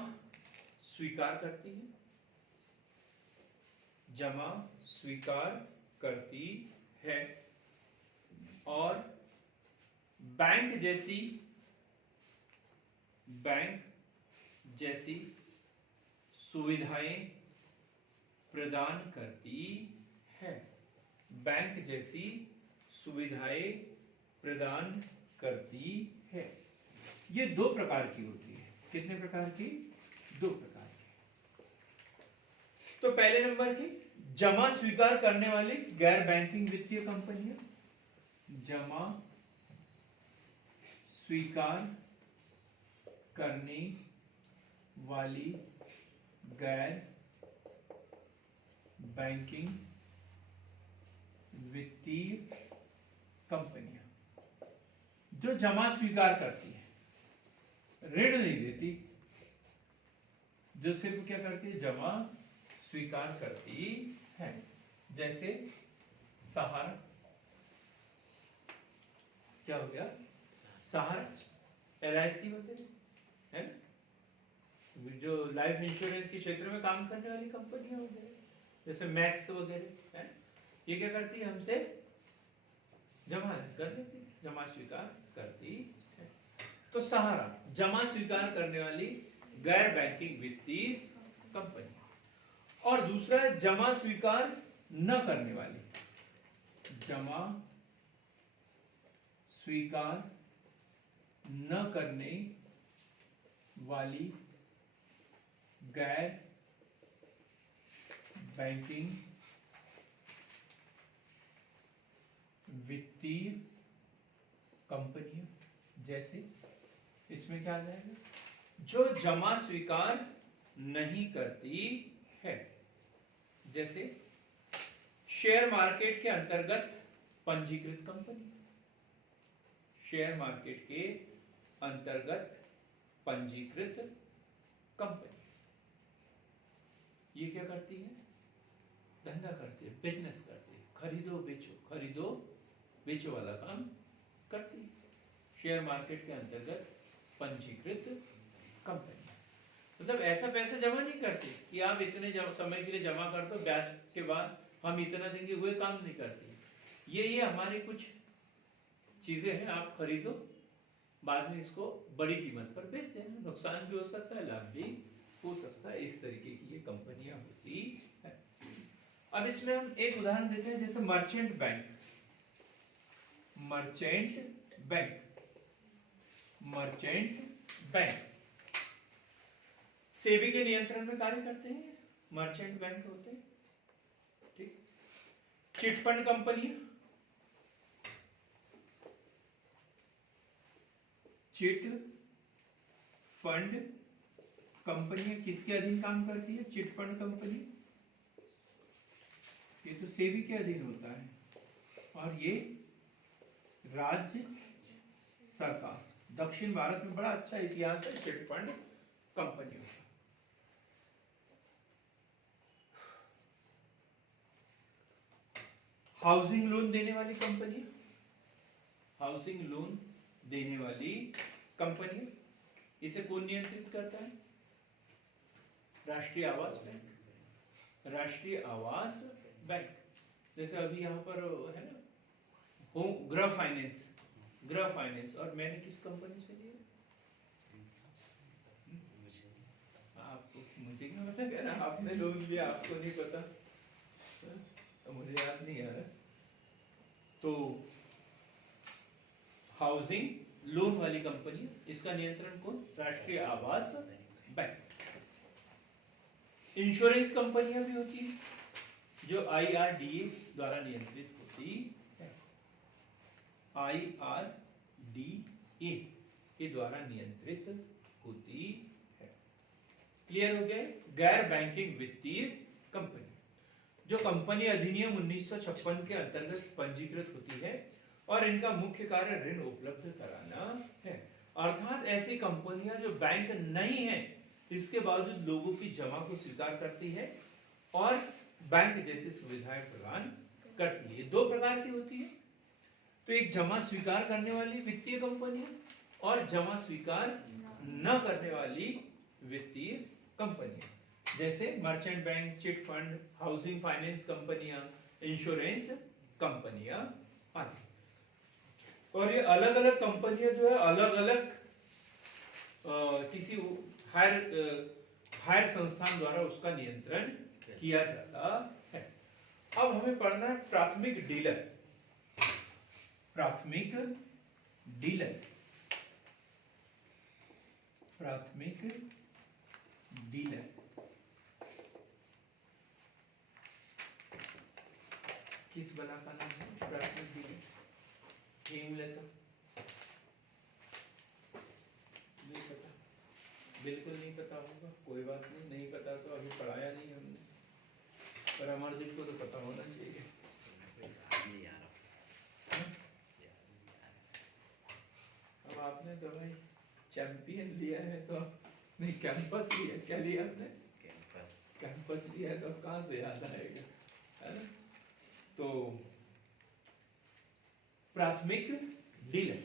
स्वीकार करती है। जमा स्वीकार करती है और बैंक जैसी सुविधाएं प्रदान करती है। बैंक जैसी सुविधाएं प्रदान करती है। ये दो प्रकार की होती है। कितने प्रकार की? दो प्रकार की। तो पहले नंबर की जमा स्वीकार करने वाली गैर बैंकिंग वित्तीय कंपनियां, जमा स्वीकार करने वाली गैर बैंकिंग वित्तीय कंपनियां जो जमा स्वीकार करती है, ऋण नहीं देती, जो सिर्फ क्या करती है? जमा स्वीकार करती है। जैसे सहारा, क्या हो गया? सहारा, LIC वगैरह है ना, जो लाइफ इंश्योरेंस के क्षेत्र में काम करने वाली कंपनियां वगैरह, जैसे मैक्स वगैरह है, ये क्या करती है? हमसे जमा कर लेती, जमा स्वीकार करती है। तो सहारा जमा स्वीकार करने वाली गैर बैंकिंग वित्तीय कंपनी। और दूसरा है जमा स्वीकार न करने वाली, जमा स्वीकार न करने वाली गैर बैंकिंग वित्तीय कंपनियां। जैसे इसमें क्या आ जाएगा? जो जमा स्वीकार नहीं करती है। जैसे शेयर मार्केट के अंतर्गत पंजीकृत कंपनी, शेयर मार्केट के अंतर्गत पंजीकृत कंपनी, ये क्या करती है? धंधा करती है, बिजनेस करती है, खरीदो बेचो वाला काम करती है। शेयर मार्केट के अंतर्गत पंजीकृत कंपनी, मतलब ऐसा पैसा जमा नहीं करती कि आप इतने समय के लिए जमा कर दो, ब्याज के बाद हम इतना देंगे, वो काम नहीं करती। ये हमारी कुछ चीजें हैं, आप खरीदो, बाद में इसको बड़ी कीमत पर बेच देना, नुकसान भी हो सकता है, लाभ भी हो सकता है। इस तरीके की ये कंपनियां होती है। अब इसमें हम एक उदाहरण देते हैं, जैसे मर्चेंट बैंक। सेबी के नियंत्रण में कार्य करते हैं, मर्चेंट बैंक होते हैं। ठीक। चिटफंड कंपनियां, चिट फंड कंपनियां किसके अधीन काम करती है? चिटफंड कंपनी, ये तो सेबी के अधीन होता है, और ये राज्य सरकार। दक्षिण भारत में बड़ा अच्छा इतिहास है चिटफंड कंपनियों का। हाउसिंग लोन देने वाली कंपनी, हाउसिंग लोन देने वाली कंपनी, इसे कौन नियंत्रित करता है? राष्ट्रीय आवास बैंक। राष्ट्रीय आवास बैंक, जैसे अभी यहाँ पर है ना, होम गृह फाइनेंस, और मैंने किस कंपनी से लिया? आपको, मुझे क्या पता, कह रहा आपने लोन लिया, आपको नहीं पता, तो मुझे याद नहीं आ रहा। तो हाउसिंग लोन वाली कंपनी, इसका नियंत्रण कौन? राष्ट्रीय आवास बैंक। इंश्योरेंस कंपनियां भी होती है, जो IRDA द्वारा नियंत्रित होती है। IRDA के द्वारा नियंत्रित होती है। क्लियर हो गया? गैर बैंकिंग वित्तीय कंपनी, जो कंपनी अधिनियम 1956 के अंतर्गत पंजीकृत होती है, और इनका मुख्य कार्य ऋण उपलब्ध कराना है। अर्थात ऐसी कंपनियां जो बैंक नहीं है, इसके बावजूद लोगों की जमा को स्वीकार करती है और बैंक जैसी सुविधाएं प्रदान करती है। दो प्रकार की होती है, तो एक जमा स्वीकार करने वाली वित्तीय कंपनी और जमा स्वीकार न करने वाली वित्तीय कंपनी। जैसे merchant bank, chit fund, housing finance कंपनियां, इंश्योरेंस कंपनियां आदि। और ये अलग अलग कंपनियां जो है अलग अलग किसी हायर संस्थान द्वारा उसका नियंत्रण किया जाता है। अब हमें पढ़ना है प्राथमिक डीलर। प्राथमिक डीलर, प्राथमिक डीलर किस बला का नाम है? प्राथमिक डीलर हेमलता। नहीं पता, बिल्कुल नहीं पता होगा, कोई बात नहीं, नहीं पता तो अभी पढ़ाया नहीं हमने, पर अमरदीप को तो पता होना चाहिए। अब आपने तो भाई चैंपियन लिया है तो नहीं, कैंपस लिया, क्या लिया आपने? कैंपस लिया है तो कहाँ से याद आएगा, है ना? तो प्राथमिक डीलर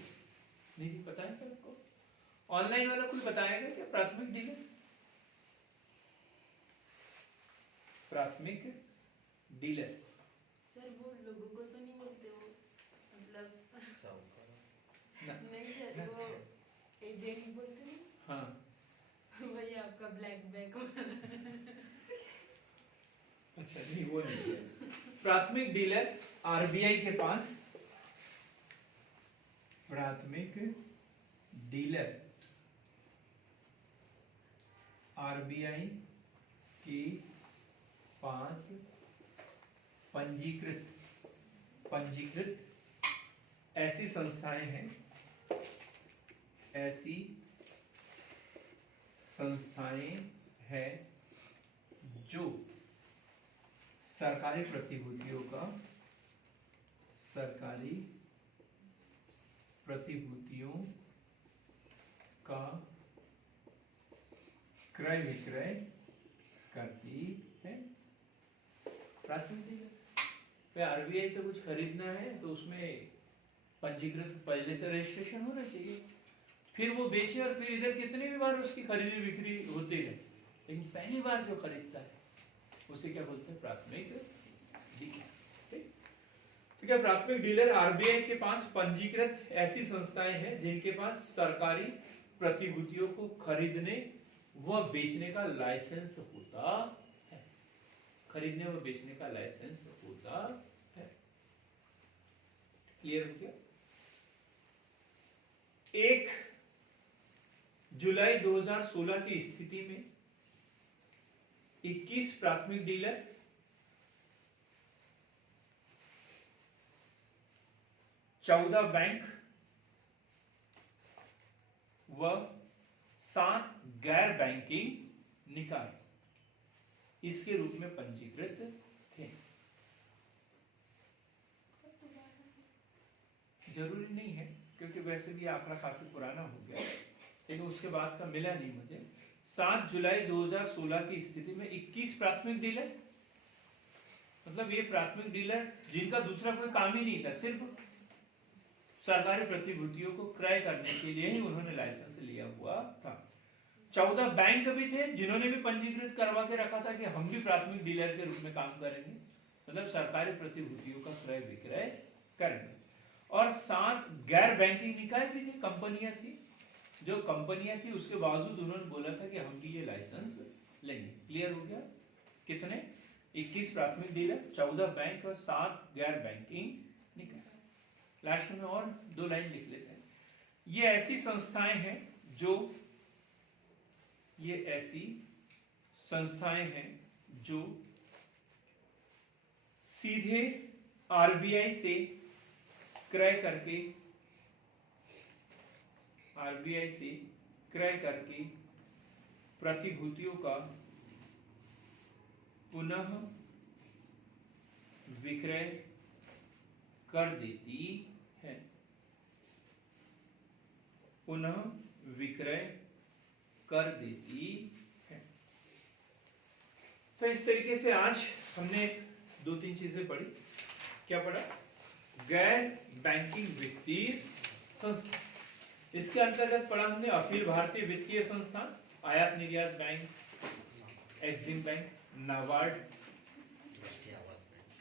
नहीं पता है सबको? ऑनलाइन वाला कोई बताएगा क्या प्राथमिक डीलर? प्राथमिक डीलर सर वो लोगों को तो नहीं बोलते, वो मतलब ना, नहीं सर, वो एजेंट बोलते हैं। हाँ वही आपका ब्लैक बैक अच्छा, नहीं वो नहीं है। प्राथमिक डीलर आरबीआई के पास, प्राथमिक डीलर आरबीआई के पास पंजीकृत ऐसी संस्थाएं हैं, ऐसी संस्थाएं हैं जो सरकारी प्रतिभूतियों का क्रय विक्रय करती है। प्राथमिक डीलर आरबीआई से कुछ खरीदना है तो उसमें पंजीकृत पहले से रजिस्ट्रेशन होना चाहिए, फिर वो बेचे और फिर इधर कितनी भी बार उसकी खरीदी बिक्री होती रहे, लेकिन पहली बार जो खरीदता है उसे क्या बोलते हैं? प्राथमिक डीलर। ठीक, तो क्या प्राथमिक डीलर आरबीआई के पास पंजीकृत ऐसी संस्थाएं हैं जिनके पास सरकारी प्रतिभूतियों को खरीदने व बेचने का लाइसेंस होता है। खरीदने व बेचने का लाइसेंस होता है। क्लियर हो गया? 1 जुलाई 2016 की स्थिति में 21 प्राथमिक डीलर, 14 बैंक व 7 गैर बैंकिंग निकाय इसके रूप में पंजीकृत थे। जरूरी नहीं है क्योंकि वैसे भी आंकड़ा काफी पुराना हो गया, लेकिन उसके बाद का मिला नहीं मुझे। 7 जुलाई 2016 की स्थिति में 21 प्राथमिक डीलर, मतलब ये प्राथमिक डीलर जिनका दूसरा कोई काम ही नहीं था, सिर्फ सरकारी प्रतिभूतियों को क्रय करने के लिए ही उन्होंने लाइसेंस लिया हुआ था। 14 बैंक भी थे जिन्होंने भी पंजीकृत करवा के रखा था कि हम भी प्राथमिक डीलर के रूप में काम करेंगे, मतलब सरकारी प्रतिभूतियों का क्रय विक्रय करेंगे। और 7 गैर बैंकिंग निकाय भी थे, कंपनियां थी, जो कंपनियां थी उसके बावजूद उन्होंने बोला था कि हम भी ये लाइसेंस लेंगे। क्लियर हो गया? कितने? 21 प्राथमिक डीलर, 14 बैंक और 7 गैर बैंकिंग निकाय। लास्ट में और 2 लाइन लिख लेते हैं। ये ऐसी संस्थाएं हैं जो सीधे आरबीआई से क्रय करके प्रतिभूतियों का पुनः विक्रय कर देती है। पुनः विक्रय कर देती है। तो इस तरीके से आज हमने 2-3 चीजें पढ़ी। क्या पढ़ा? गैर बैंकिंग वित्तीय संस्था, इसके अंतर्गत पढ़ा हमने अखिल भारतीय वित्तीय संस्थान, आयात निर्यात बैंक, एक्सिम बैंक, नाबार्ड,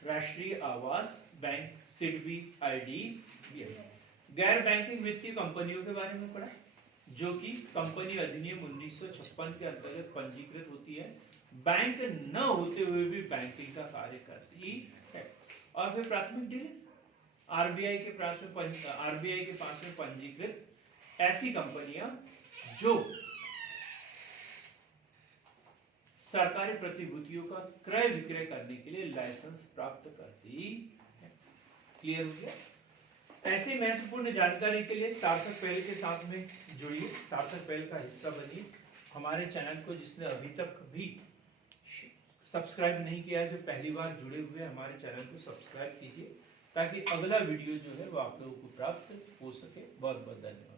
राष्ट्रीय आवास बैंक, सिडबी, IDBI। गैर बैंकिंग वित्तीय कंपनियों के बारे में पढ़ा, जो कि कंपनी अधिनियम 1956 के अंतर्गत पंजीकृत होती है, बैंक न होते हुए भी बैंकिंग का कार्य करती है। और फिर प्राथमिक डीलर, आरबीआई के पास में पंजीकृत ऐसी कंपनियां जो सरकारी प्रतिभूतियों का क्रय विक्रय करने के लिए लाइसेंस प्राप्त करती है। क्लियर हो गया? ऐसे महत्वपूर्ण जानकारी के लिए सार्थक पहल के साथ में जुड़िए, सार्थक पहल का हिस्सा बनिए। हमारे चैनल को जिसने अभी तक भी सब्सक्राइब नहीं किया है, जो पहली बार जुड़े हुए हमारे चैनल को सब्सक्राइब कीजिए, ताकि अगला वीडियो जो है वो आप लोगों को प्राप्त हो सके। बहुत बहुत धन्यवाद।